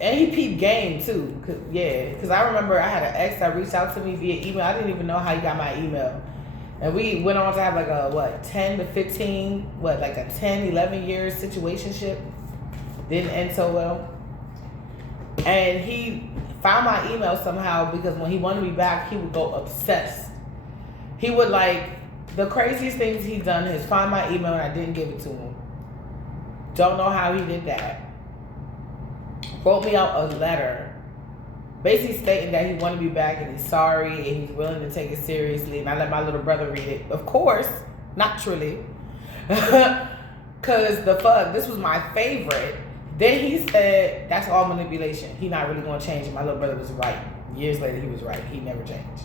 and he peeped game too. Cause I remember I had an ex that reached out to me via email. I didn't even know how he got my email. And we went on to have like a 10 to 15, like a 10, 11 years situationship. Didn't end so well. And he found my email somehow because when he wanted me back, he would go obsessed. He would the craziest things he'd done is find my email and I didn't give it to him. Don't know how he did that. Wrote me out a letter basically stating that he wanted me back and he's sorry and he's willing to take it seriously. And I let my little brother read it. Of course, naturally. Because this was my favorite. Then he said, that's all manipulation. He not really going to change it. My little brother was right. Years later, he was right. He never changed.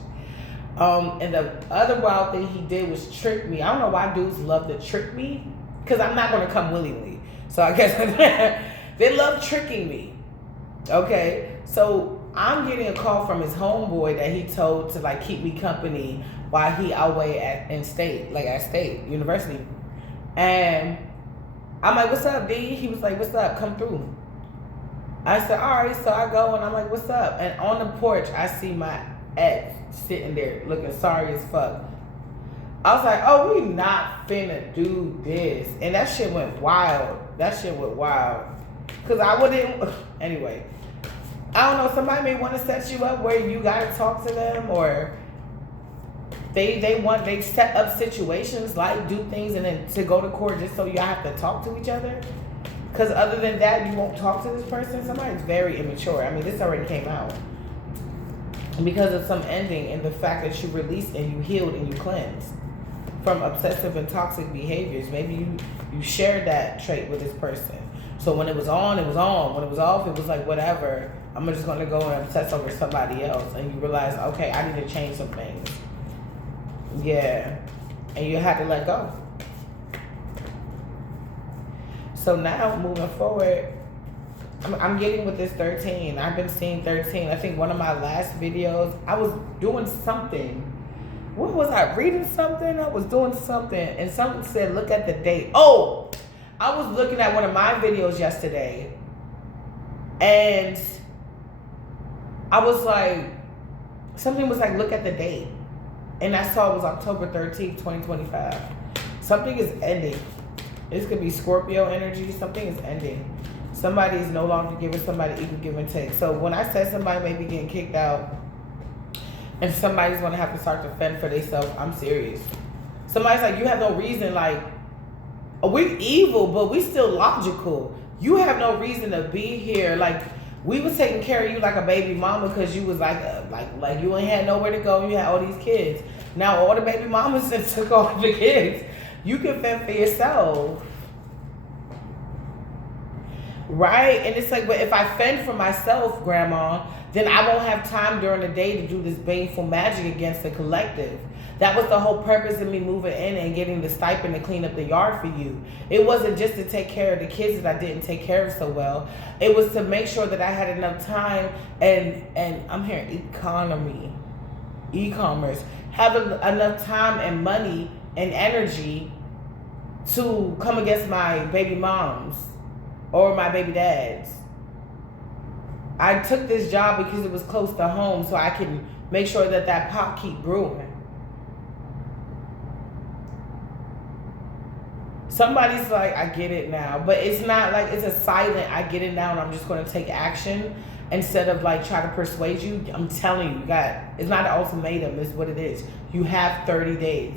And the other wild thing he did was trick me. I don't know why dudes love to trick me. Because I'm not going to come willingly. So I guess they love tricking me. Okay? So I'm getting a call from his homeboy that he told to like keep me company while he away at State University. And I'm like, what's up, D? He was like, what's up? Come through. I said, all right. So I go and I'm like, what's up? And on the porch, I see my ex sitting there looking sorry as fuck. I was like, oh, we not finna do this. And that shit went wild. Because I wouldn't, anyway. I don't know, somebody may want to set you up where you got to talk to them, or they set up situations like do things and then to go to court just so you have to talk to each other. Because other than that, you won't talk to this person. Somebody's very immature. I mean, this already came out. And because of some ending and the fact that you released and you healed and you cleansed from obsessive and toxic behaviors. Maybe you shared that trait with this person. So when it was on, it was on. When it was off, it was like, whatever. I'm just going to go and obsess over somebody else. And you realize, okay, I need to change some things. Yeah. And you had to let go. So now, moving forward, I'm getting with this 13. I've been seeing 13. I think one of my last videos, I was doing something. What was I? Reading something? I was doing something. And something said, look at the date. Oh! I was looking at one of my videos yesterday. And I was like, something was like, look at the date. And I saw it was October 13th, 2025. Something is ending. This could be Scorpio energy. Something is ending. Somebody is no longer giving somebody equal give and take. So when I said somebody may be getting kicked out and somebody's going to have to start to fend for themselves, I'm serious. Somebody's like, you have no reason, like, we're evil, but we still logical. You have no reason to be here. Like, we was taking care of you like a baby mama because you was like you ain't had nowhere to go. You had all these kids. Now all the baby mamas just took all the kids. You can fend for yourself. Right? And it's like, but if I fend for myself, Grandma, then I won't have time during the day to do this baneful magic against the collective. That was the whole purpose of me moving in and getting the stipend to clean up the yard for you. It wasn't just to take care of the kids that I didn't take care of so well. It was to make sure that I had enough time and I'm hearing economy, e-commerce, having enough time and money and energy to come against my baby moms or my baby dads. I took this job because it was close to home so I can make sure that that pot keep brewing. Somebody's like, I get it now. But it's not like it's a silent, I get it now and I'm just going to take action instead of like try to persuade you. I'm telling you, it's not an ultimatum, it's what it is. You have 30 days.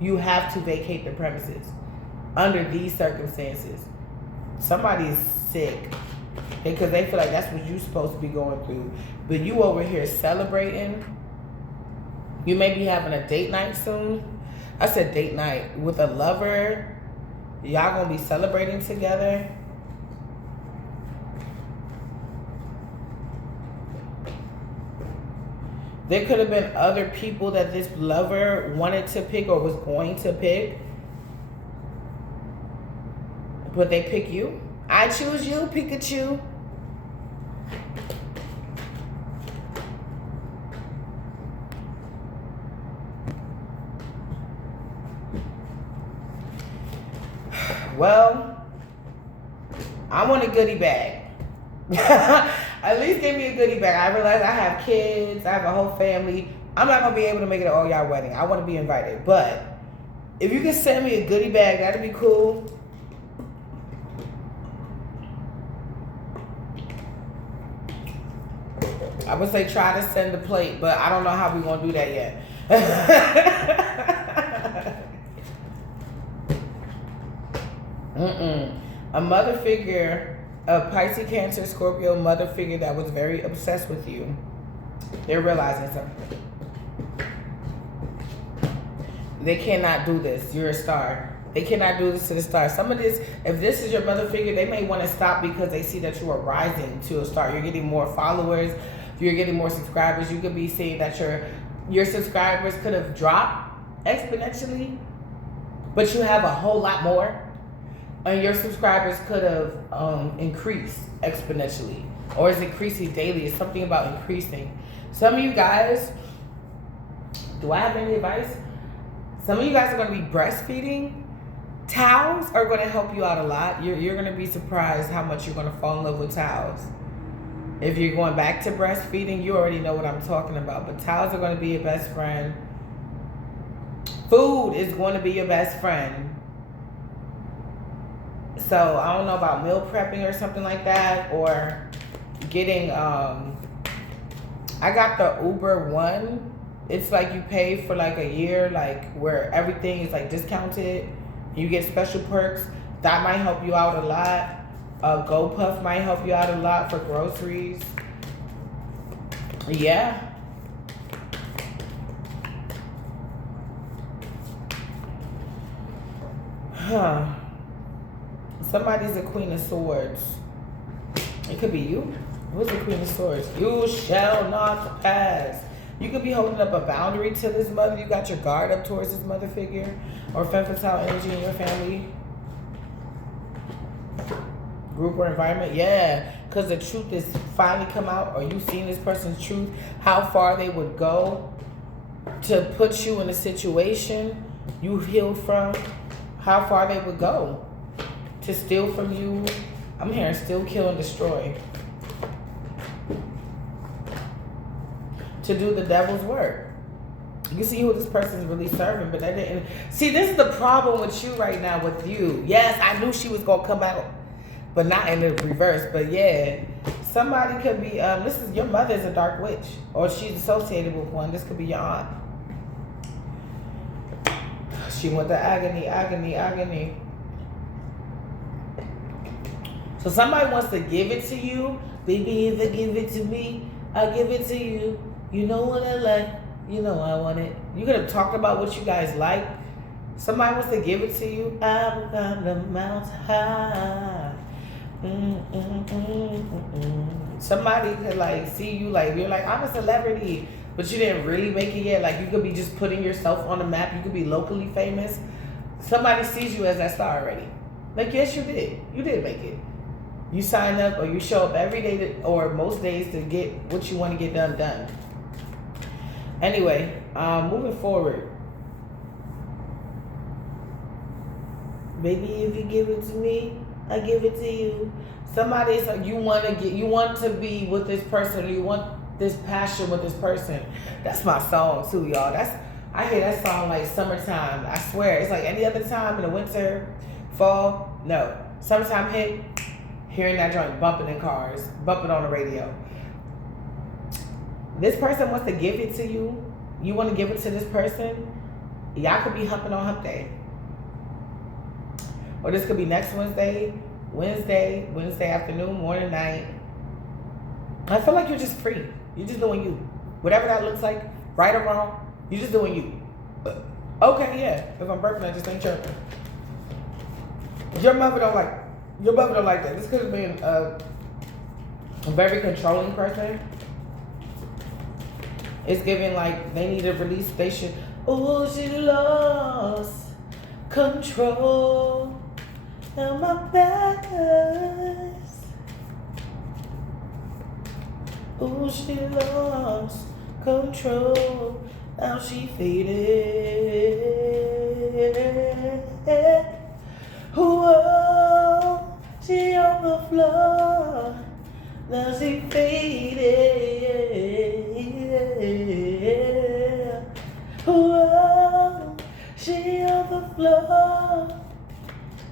You have to vacate the premises under these circumstances. Somebody's sick because they feel like that's what you're supposed to be going through. But you over here celebrating. You may be having a date night soon. I said date night with a lover. Y'all gonna be celebrating together. There could have been other people that this lover wanted to pick or was going to pick. But they pick you. I choose you, Pikachu. Well, I want a goodie bag. At least give me a goodie bag. I realize I have kids. I have a whole family. I'm not going to be able to make it an all-y'all wedding. I want to be invited. But if you can send me a goodie bag, that'd be cool. I would say try to send the plate, but I don't know how we're going to do that yet. A mother figure, a Pisces, Cancer, Scorpio mother figure that was very obsessed with you. They're realizing something. They cannot do this. You're a star. They cannot do this to the star. Some of this, if this is your mother figure, they may want to stop because they see that you are rising to a star. You're getting more followers. You're getting more subscribers. You could be seeing that your subscribers could have dropped exponentially, but you have a whole lot more. And your subscribers could have increased exponentially. Or is it increasing daily? It's something about increasing. Some of you guys, do I have any advice? Some of you guys are going to be breastfeeding. Towels are going to help you out a lot. You're going to be surprised how much you're going to fall in love with towels. If you're going back to breastfeeding, you already know what I'm talking about. But towels are going to be your best friend. Food is going to be your best friend. So I don't know about meal prepping or something like that, or getting I got the Uber One. It's like you pay for like a year, like where everything is like discounted. You get special perks. That might help you out a lot. GoPuff might help you out a lot for groceries. Yeah. Huh. Somebody's a Queen of Swords. It could be you. Who's the Queen of Swords? You shall not pass. You could be holding up a boundary to this mother. You got your guard up towards this mother figure or femme fatale energy in your family, group, or environment. Yeah, because the truth is finally come out, or you seen this person's truth, how far they would go to put you in a situation you healed from, how far they would go to steal from you. I'm hearing steal, kill, and destroy. To do the devil's work. You can see who this person is really serving, but that didn't. See, this is the problem with you right now, with you. Yes, I knew she was going to come out, but not in the reverse. But yeah, somebody could be, this is your mother is a dark witch, or she's associated with one. This could be your aunt. She went to agony, agony, agony. So somebody wants to give it to you. Baby, if you give it to me, I'll give it to you. You know what I like. You know I want it. You could have talked about what you guys like. Somebody wants to give it to you. I'm gonna mount high. Somebody could like see you like, you're like, I'm a celebrity, but you didn't really make it yet. Like you could be just putting yourself on the map. You could be locally famous. Somebody sees you as that star already. Like, yes, you did. You did make it. You sign up or you show up every day or most days to get what you want to get done. Anyway, moving forward. Baby, if you give it to me, I give it to you. Somebody's like, you want to be with this person, or you want this passion with this person. That's my song too, y'all. I hear that song like summertime. I swear, it's like any other time in the winter, fall. No, summertime hit. Hearing that joint bumping in cars, bumping on the radio. This person wants to give it to you. You want to give it to this person. Y'all could be humping on hump day. Or this could be next Wednesday afternoon, morning, night. I feel like you're just free. You're just doing you. Whatever that looks like, right or wrong, you're just doing you. Okay, yeah. If I'm burping, I just ain't chirping. Your mother don't like that. This could have been a very controlling person. It's giving like they need a release station. Oh, she lost control of my battles. Oh, she lost control. Now she faded. Whoa, she on the floor. Now she faded. Whoa, she on the floor.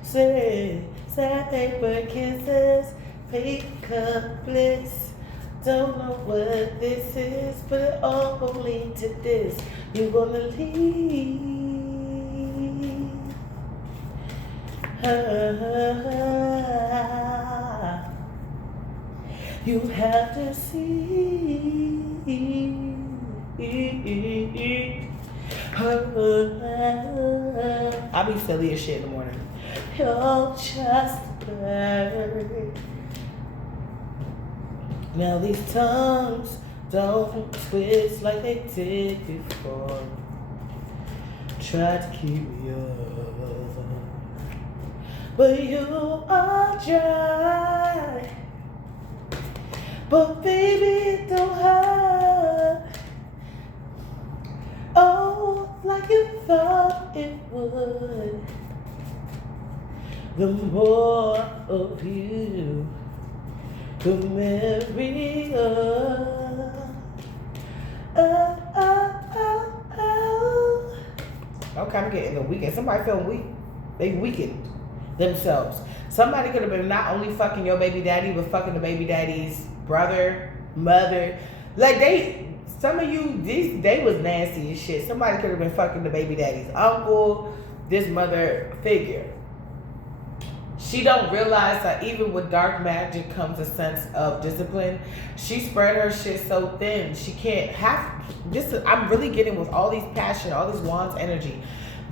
Say, paper kisses, fake bliss. Don't know what this is, but it all gon' lead to this. You gonna leave her. You have to see her. I be silly as shit in the morning. You're just a bird. Now these tongues don't twist like they did before. Try to keep me up, but you are dry. But baby, it don't hurt. Oh, like you thought it would. The more of you, the merrier. Okay, I'm getting the weekend. Somebody feeling weak. They weakened themselves. Somebody could have been not only fucking your baby daddy, but fucking the baby daddy's brother, mother. Like some of you, they was nasty as shit. Somebody could have been fucking the baby daddy's uncle, this mother figure. She don't realize that even with dark magic comes a sense of discipline. She spread her shit so thin. She can't have this. I'm really getting with all these passion, all this wands energy.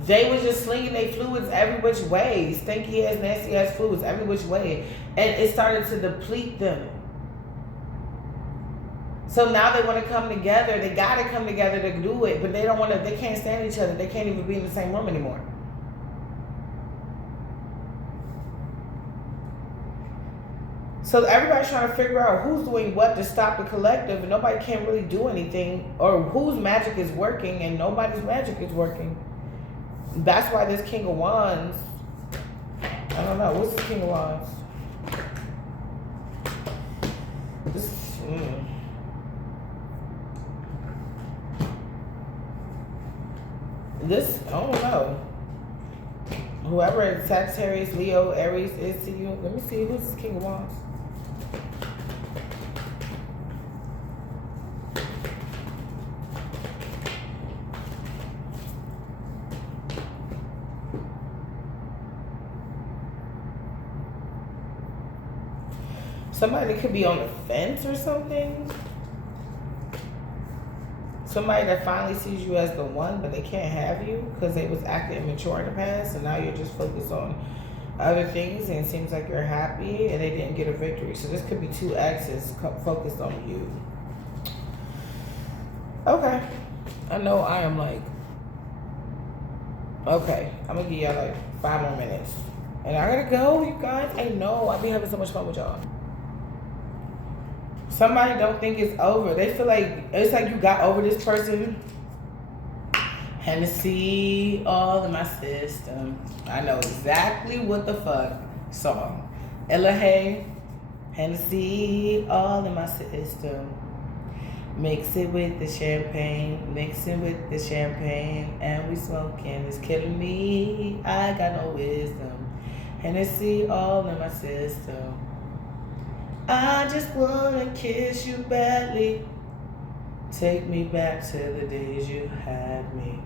They was just slinging their fluids every which way. Stinky ass, nasty ass fluids every which way. And it started to deplete them. So now they want to come together. They got to come together to do it. But they don't want to, they can't stand each other. They can't even be in the same room anymore. So everybody's trying to figure out who's doing what to stop the collective, and nobody can really do anything, or whose magic is working and nobody's magic is working. That's why this King of Wands, I don't know, what's the King of Wands? This, I don't know. Whoever Sagittarius, Leo, Aries is to you, let me see, who's this King of Wands? Somebody that could be on the fence or something. Somebody that finally sees you as the one, but they can't have you because they was acting immature in the past, and now you're just focused on other things, and it seems like you're happy, and they didn't get a victory. So this could be two exes focused on you. Okay. I know I am like, okay, I'm gonna give y'all like 5 more minutes. And I gotta go, you guys. I know, I be having so much fun with y'all. Somebody don't think it's over. They feel like it's like you got over this person. Hennessy all in my system. I know exactly what the fuck song. Ella Hay, Hennessy all in my system. Mix it with the champagne, mixing with the champagne, and we smoking. It's killing me. I got no wisdom. Hennessy all in my system. I just wanna kiss you badly. Take me back to the days you had me.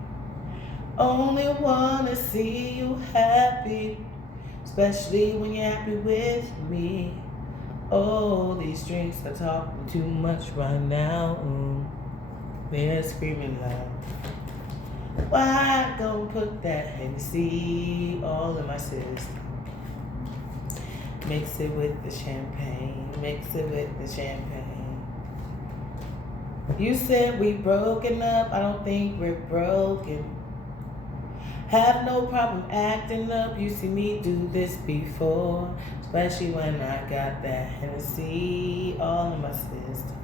Only wanna see you happy, especially when you're happy with me. Oh, these drinks are talking too much right now. They're screaming loud. Why don't put that Hennessy all in my system? Mix it with the champagne, mix it with the champagne. You said we broken up, I don't think we're broken. Have no problem acting up, you see me do this before. Especially when I got that Hennessy all in my system.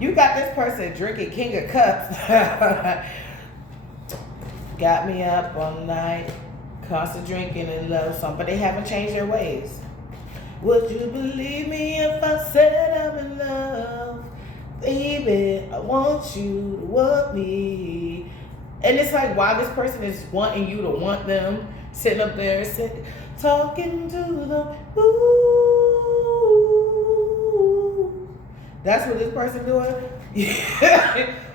You got this person drinking King of Cups. Got me up all night, constant drinking and love song, but they haven't changed their ways. Would you believe me if I said I'm in love? Baby, I want you to want me. And it's like, why this person is wanting you to want them, sitting up there, talking to them. Ooh. That's what this person doing?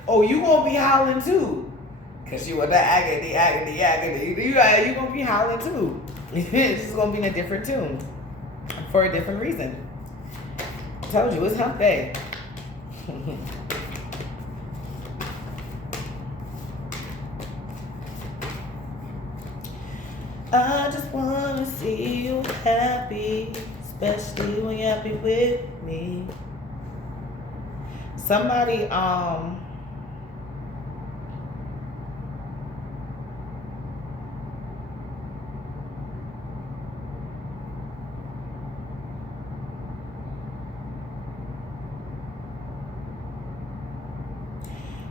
Oh, you gonna be howling too. Cause you are the agony. You gonna be howling too. It's just gonna be in a different tune. For a different reason. I told you, it's hump day. I just wanna see you happy, especially when you're happy with me. Somebody,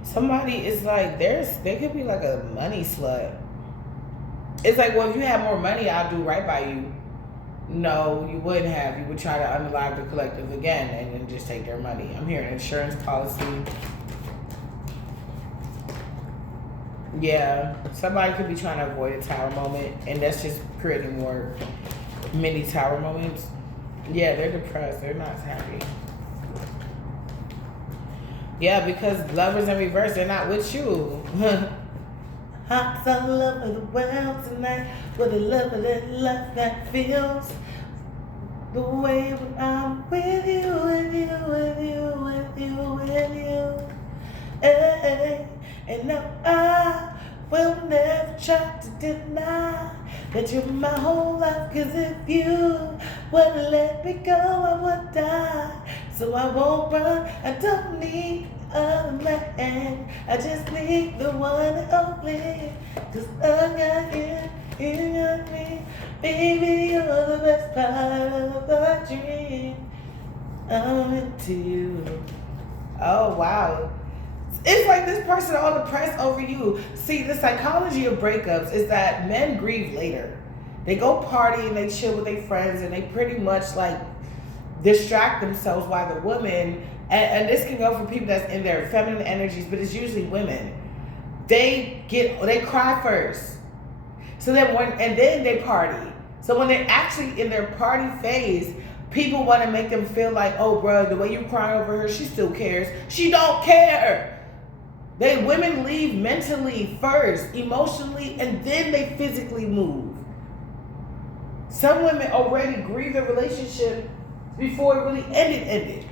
Somebody is like, they could be like a money slut. It's like, well, if you had more money, I'll do right by you. No, you wouldn't have. You would try to unalive the collective again and then just take their money. I'm hearing insurance policy. Yeah, somebody could be trying to avoid a tower moment, and that's just creating more mini tower moments. Yeah, they're depressed. They're not happy. Yeah, because lovers in reverse, they're not with you. Hearts all over the world tonight with a love that feels the way when I'm with you, with you, with you, with you, with you. Hey, and now I will never try to deny that you're my whole life, 'cause if you wouldn't let me go, I would die. So I won't run, I don't need other man, I just need the one and only, 'cause I got you, you got me, baby, you're the best part of my dream, I'm into you. Oh wow. It's like this person all depressed over you. See, the psychology of breakups is that men grieve later. They go party and they chill with their friends and they pretty much like distract themselves while the women, and this can go for people that's in their feminine energies, but it's usually women. They cry first. So then then they party. So when they're actually in their party phase, people want to make them feel like, oh bro, the way you cry over her, she still cares. She don't care. Women leave mentally first, emotionally, and then they physically move. Some women already grieve the relationship before it really ended.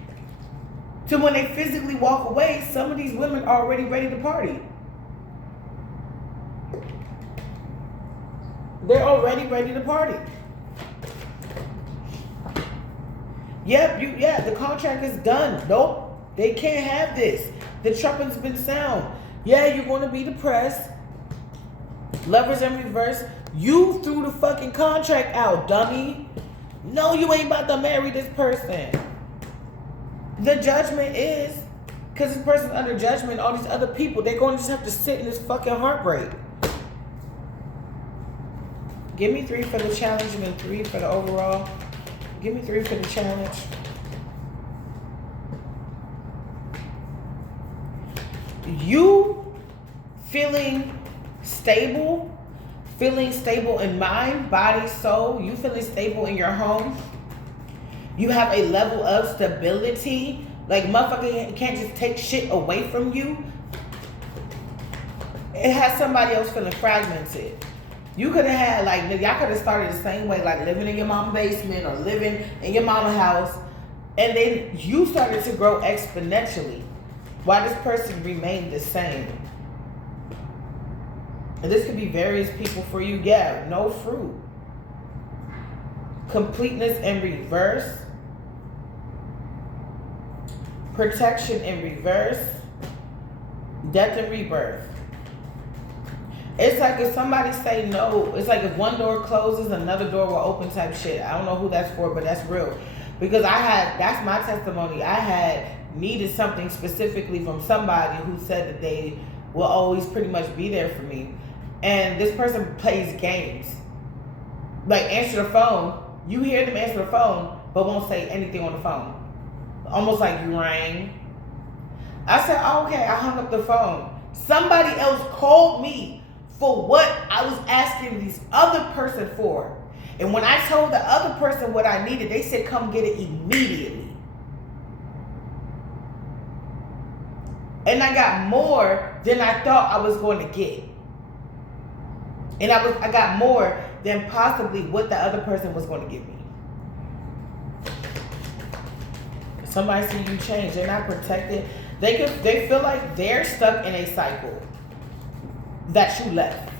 So when they physically walk away, some of these women are already ready to party. They're already ready to party. Yep, the contract is done. Nope, they can't have this. The trumpet's been sound. Yeah, you're going to be depressed. Lovers in reverse. You threw the fucking contract out, dummy. No, you ain't about to marry this person. The judgment is, because this person's under judgment, all these other people, they're going to just have to sit in this fucking heartbreak. Give me 3 for the challenge and then 3 for the overall. Give me 3 for the challenge. You feeling stable in mind, body, soul. You feeling stable in your home. You have a level of stability. Like, motherfucker can't just take shit away from you. It has somebody else feeling fragmented. You could have had, like, y'all could have started the same way, like living in your mama's basement or living in your mama's house. And then you started to grow exponentially while this person remained the same. And this could be various people for you. Yeah, no fruit. Completeness in reverse. Protection in reverse. Death and rebirth. It's like if somebody say no, it's like if one door closes, another door will open type shit. I don't know who that's for, but that's real. Because that's my testimony. I had needed something specifically from somebody who said that they will always pretty much be there for me. And this person plays games. Like, answer the phone. You hear them answer the phone, but won't say anything on the phone. Almost like you rang. I said, oh, okay, I hung up the phone. Somebody else called me for what I was asking this other person for. And when I told the other person what I needed, they said, come get it immediately. And I got more than I thought I was going to get. And I got more than possibly what the other person was going to give me. Somebody see you change. They're not protected. They feel like they're stuck in a cycle that you left.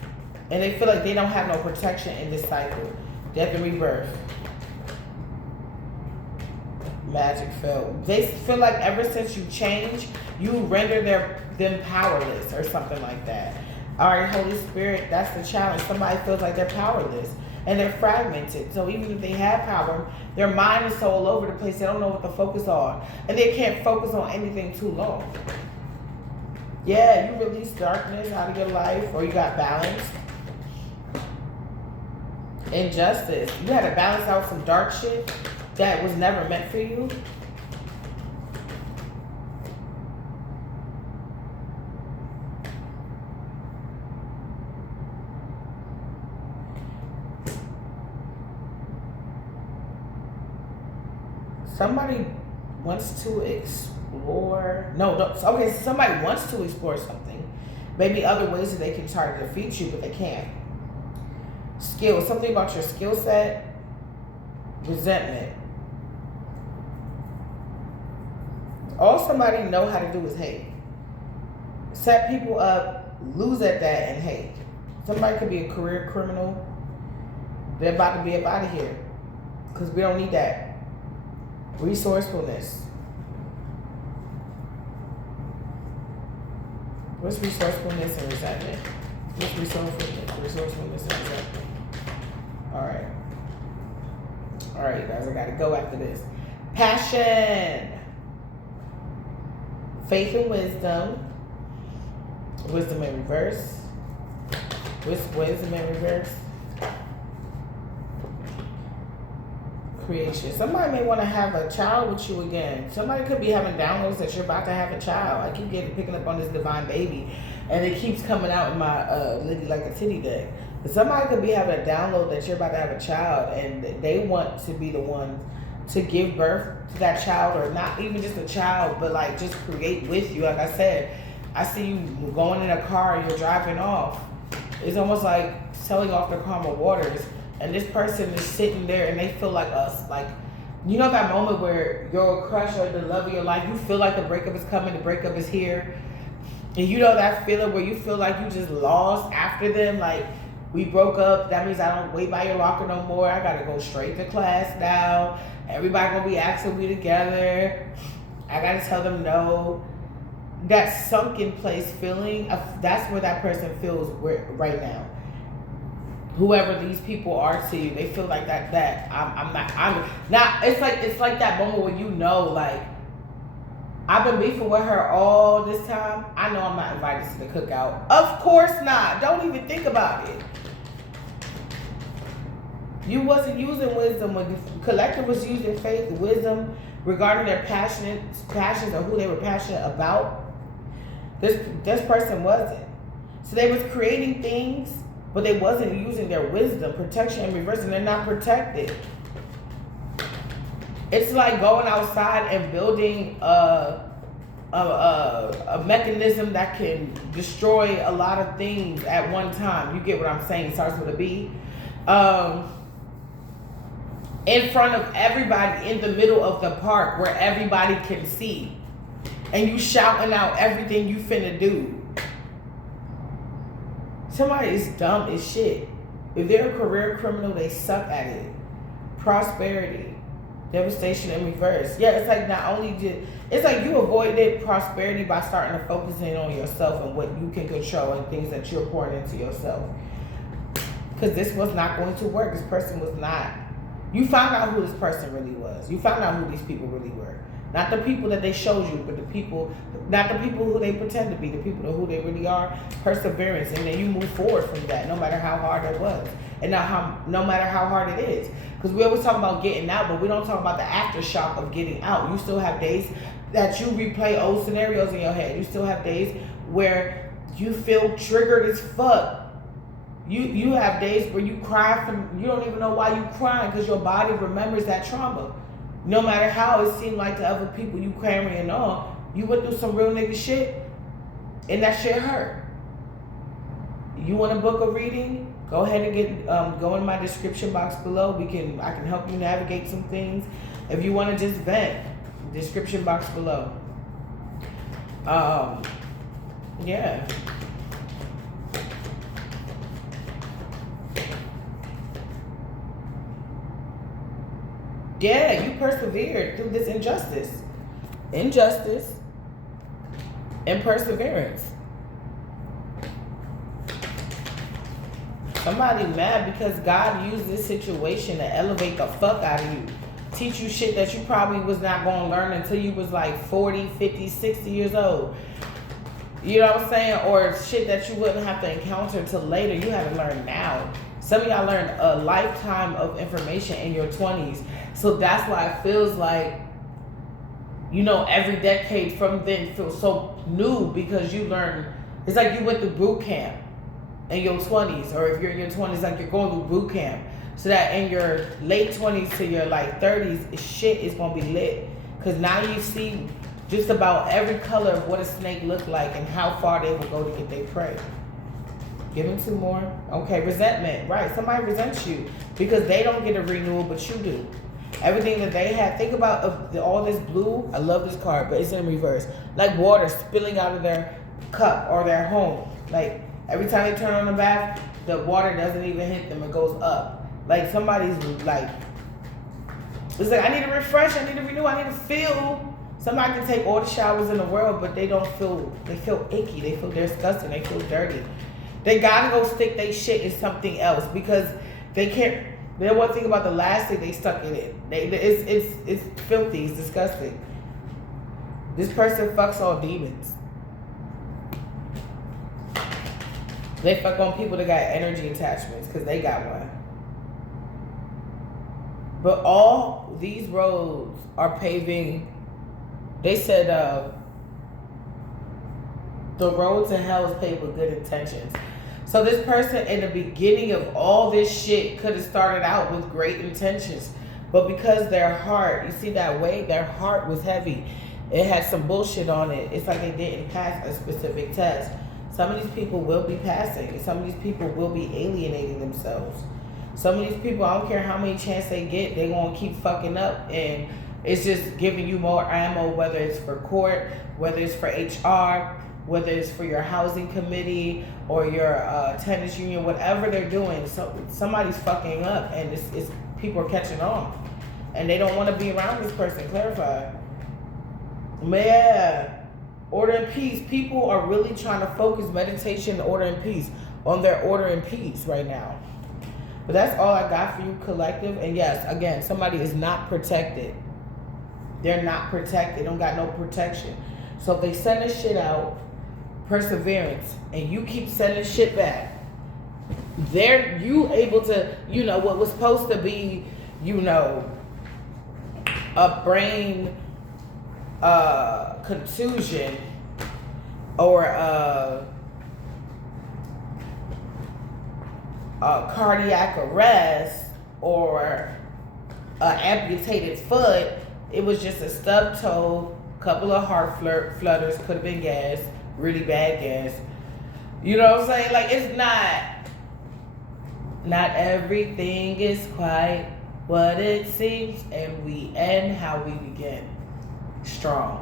And they feel like they don't have no protection in this cycle. Death and rebirth. Magic fell. They feel like ever since you change, you render them powerless or something like that. All right, Holy Spirit, that's the challenge. Somebody feels like they're powerless and they're fragmented. So even if they have power, their mind is so all over the place, they don't know what to focus on. And they can't focus on anything too long. Yeah, you release darkness out of your life, or you got balance. Injustice. You had to balance out some dark shit that was never meant for you. Somebody wants to explore. No, don't. Okay, so somebody wants to explore something. Maybe other ways that they can try to defeat you, but they can't. Skill. Something about your skill set. Resentment. All somebody know how to do is hate. Set people up, lose at that, and hate. Somebody could be a career criminal. They're about to be up out of here. Because we don't need that. Resourcefulness. What's resourcefulness and resentment? What's resourcefulness and resentment? Alright. Alright, guys, I gotta go after this. Passion. Faith and wisdom. Wisdom in reverse. Wisdom in reverse. Creation. Somebody may want to have a child with you again. Somebody could be having downloads that you're about to have a child. I keep picking up on this divine baby, and it keeps coming out in my Liddy like a titty deck. But somebody could be having a download that you're about to have a child, and they want to be the one to give birth to that child, or not even just a child, but like just create with you. Like I said, I see you going in a car and you're driving off. It's almost like selling off the karma waters. And this person is sitting there and they feel like us. Like, you know that moment where your crush or the love of your life, you feel like the breakup is coming, the breakup is here. And you know that feeling where you feel like you just lost after them. Like, we broke up, that means I don't wait by your locker no more. I gotta go straight to class now. Everybody gonna be asking we together. I gotta tell them no. That sunken place feeling, that's where that person feels right now. Whoever these people are to you, they feel like I'm not. It's like that moment where you know, like, I've been beefing with her all this time. I know I'm not invited to the cookout. Of course not. Don't even think about it. You wasn't using wisdom when the collective was using faith, wisdom regarding their passions or who they were passionate about. This person wasn't. So they was creating things, but they wasn't using their wisdom, protection and reverse, and they're not protected. It's like going outside and building a mechanism that can destroy a lot of things at one time. You get what I'm saying? It starts with a B. In front of everybody in the middle of the park where everybody can see. And you shouting out everything you finna do. Somebody is dumb as shit. If they're a career criminal, they suck at it. Prosperity. Devastation in reverse. Yeah, it's like not only it's like you avoided prosperity by starting to focus in on yourself and what you can control and things that you're pouring into yourself. Because this was not going to work. This person was not. You found out who this person really was. You found out who these people really were. Not the people that they showed you, but not the people who they pretend to be, the people who they really are. Perseverance, and then you move forward from that, no matter how hard it was, and no matter how hard it is. Because we always talk about getting out, but we don't talk about the aftershock of getting out. You still have days that you replay old scenarios in your head. You still have days where you feel triggered as fuck. You have days where you cry you don't even know why you crying, because your body remembers that trauma. No matter how it seemed like to other people you carrying on, you went through some real nigga shit, and that shit hurt. You want to book a reading? Go ahead and go in my description box below. I can help you navigate some things. If you want to just vent, description box below. Yeah. Yeah, you persevered through this injustice and perseverance. Somebody mad because God used this situation to elevate the fuck out of you. Teach you shit that you probably was not going to learn until you was like 40, 50, 60 years old. You know what I'm saying? Or shit that you wouldn't have to encounter till later. You had to learn now. Some of y'all learned a lifetime of information in your 20s. So that's why it feels like, you know, every decade from then feels so new because you learn. It's like you went to boot camp in your 20s, or if you're in your 20s, like you're going to boot camp. So that in your late 20s to your like 30s, shit is going to be lit. Because now you see just about every color of what a snake looked like and how far they will go to get their prey. Give them 2 more. Okay, resentment. Right, somebody resents you because they don't get a renewal, but you do. Everything that they had, think about all this blue. I love this card, but it's in reverse. Like water spilling out of their cup or their home. Like every time they turn on the bath, the water doesn't even hit them. It goes up. Like somebody's like, it's like, I need to refresh, I need to renew, I need to feel. Somebody can take all the showers in the world, but they don't feel, they feel icky, they feel disgusting, they feel dirty. They gotta go stick their shit in something else because they can't. They don't want to think about the last thing they stuck it in. It's filthy, it's disgusting. This person fucks on demons. They fuck on people that got energy attachments because they got one. But all these roads are paving. They said the road to hell is paved with good intentions. So this person in the beginning of all this shit could have started out with great intentions. But because their heart, you see that way, their heart was heavy. It had some bullshit on it. It's like they didn't pass a specific test. Some of these people will be passing. Some of these people will be alienating themselves. Some of these people, I don't care how many chances they get, they gonna keep fucking up. And it's just giving you more ammo, whether it's for court, whether it's for HR, whether it's for your housing committee or your tennis union, whatever they're doing. So somebody's fucking up, and it's people are catching on, and they don't want to be around this person. Clarify. Yeah. Order and peace. People are really trying to focus meditation, order and peace on their order and peace right now. But that's all I got for you, collective. And yes, again, somebody is not protected. They're not protected. They don't got no protection. So if they send this shit out, perseverance, and you keep sending shit back, you able to, you know, what was supposed to be, you know, a brain contusion or a cardiac arrest or an amputated foot. It was just a stubbed toe, couple of heart flutters, could have been gas, really bad gas. You know what I'm saying? Like, it's not everything is quite what it seems, and we end how we begin. Strong.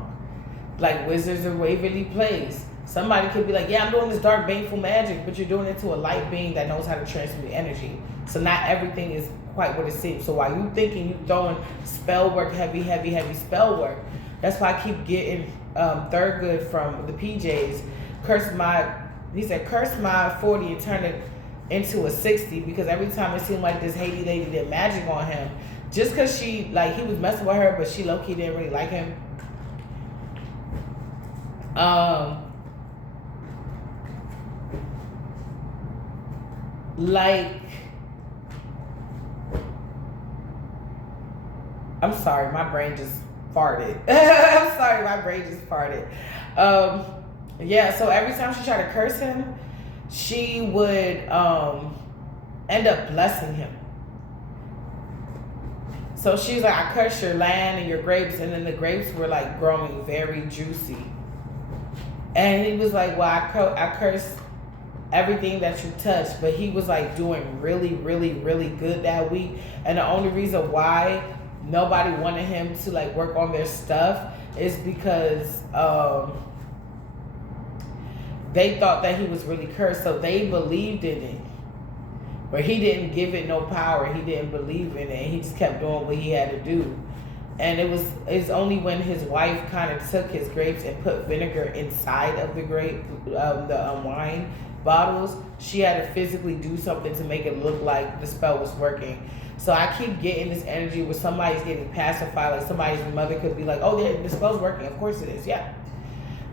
Like Wizards of Waverly Place. Somebody could be like, yeah, I'm doing this dark, baneful magic, but you're doing it to a light being that knows how to transmute energy. So not everything is quite what it seems. So while you thinking you throwing spell work, heavy spell work, that's why I keep getting Thurgood from the PJs. He said, curse my 40 and turn it into a 60, because every time it seemed like this Haiti lady did magic on him, just because he was messing with her, but she low-key didn't really like him. I'm sorry, my brain just farted. Yeah, so every time she tried to curse him, she would end up blessing him. So she's like, I curse your land and your grapes, and then the grapes were like growing very juicy. And he was like, well, I curse everything that you touch, but he was like doing really, really, really good that week. And the only reason why nobody wanted him to like work on their stuff is because they thought that he was really cursed, so they believed in it. But he didn't give it no power. He didn't believe in it. He just kept doing what he had to do. And it's only when his wife kind of took his grapes and put vinegar inside of the wine bottles, she had to physically do something to make it look like the spell was working. So I keep getting this energy where somebody's getting pacified, like somebody's mother could be like, oh, the spell's working. Of course it is, yeah.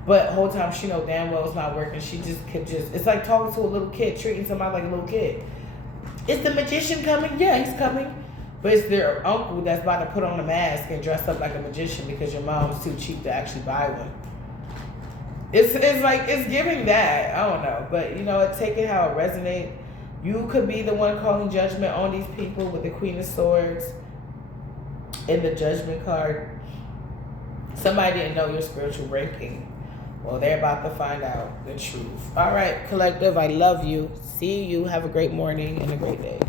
But whole time she know damn well it's not working. She just it's like talking to a little kid, treating somebody like a little kid. Is the magician coming? Yeah, he's coming. But it's their uncle that's about to put on a mask and dress up like a magician because your mom's too cheap to actually buy one. It's like, it's giving that. I don't know. But, you know, take it how it resonates. You could be the one calling judgment on these people with the Queen of Swords in the Judgment card. Somebody didn't know your spiritual ranking. Well, they're about to find out the truth. All right, collective, I love you. See you. Have a great morning and a great day.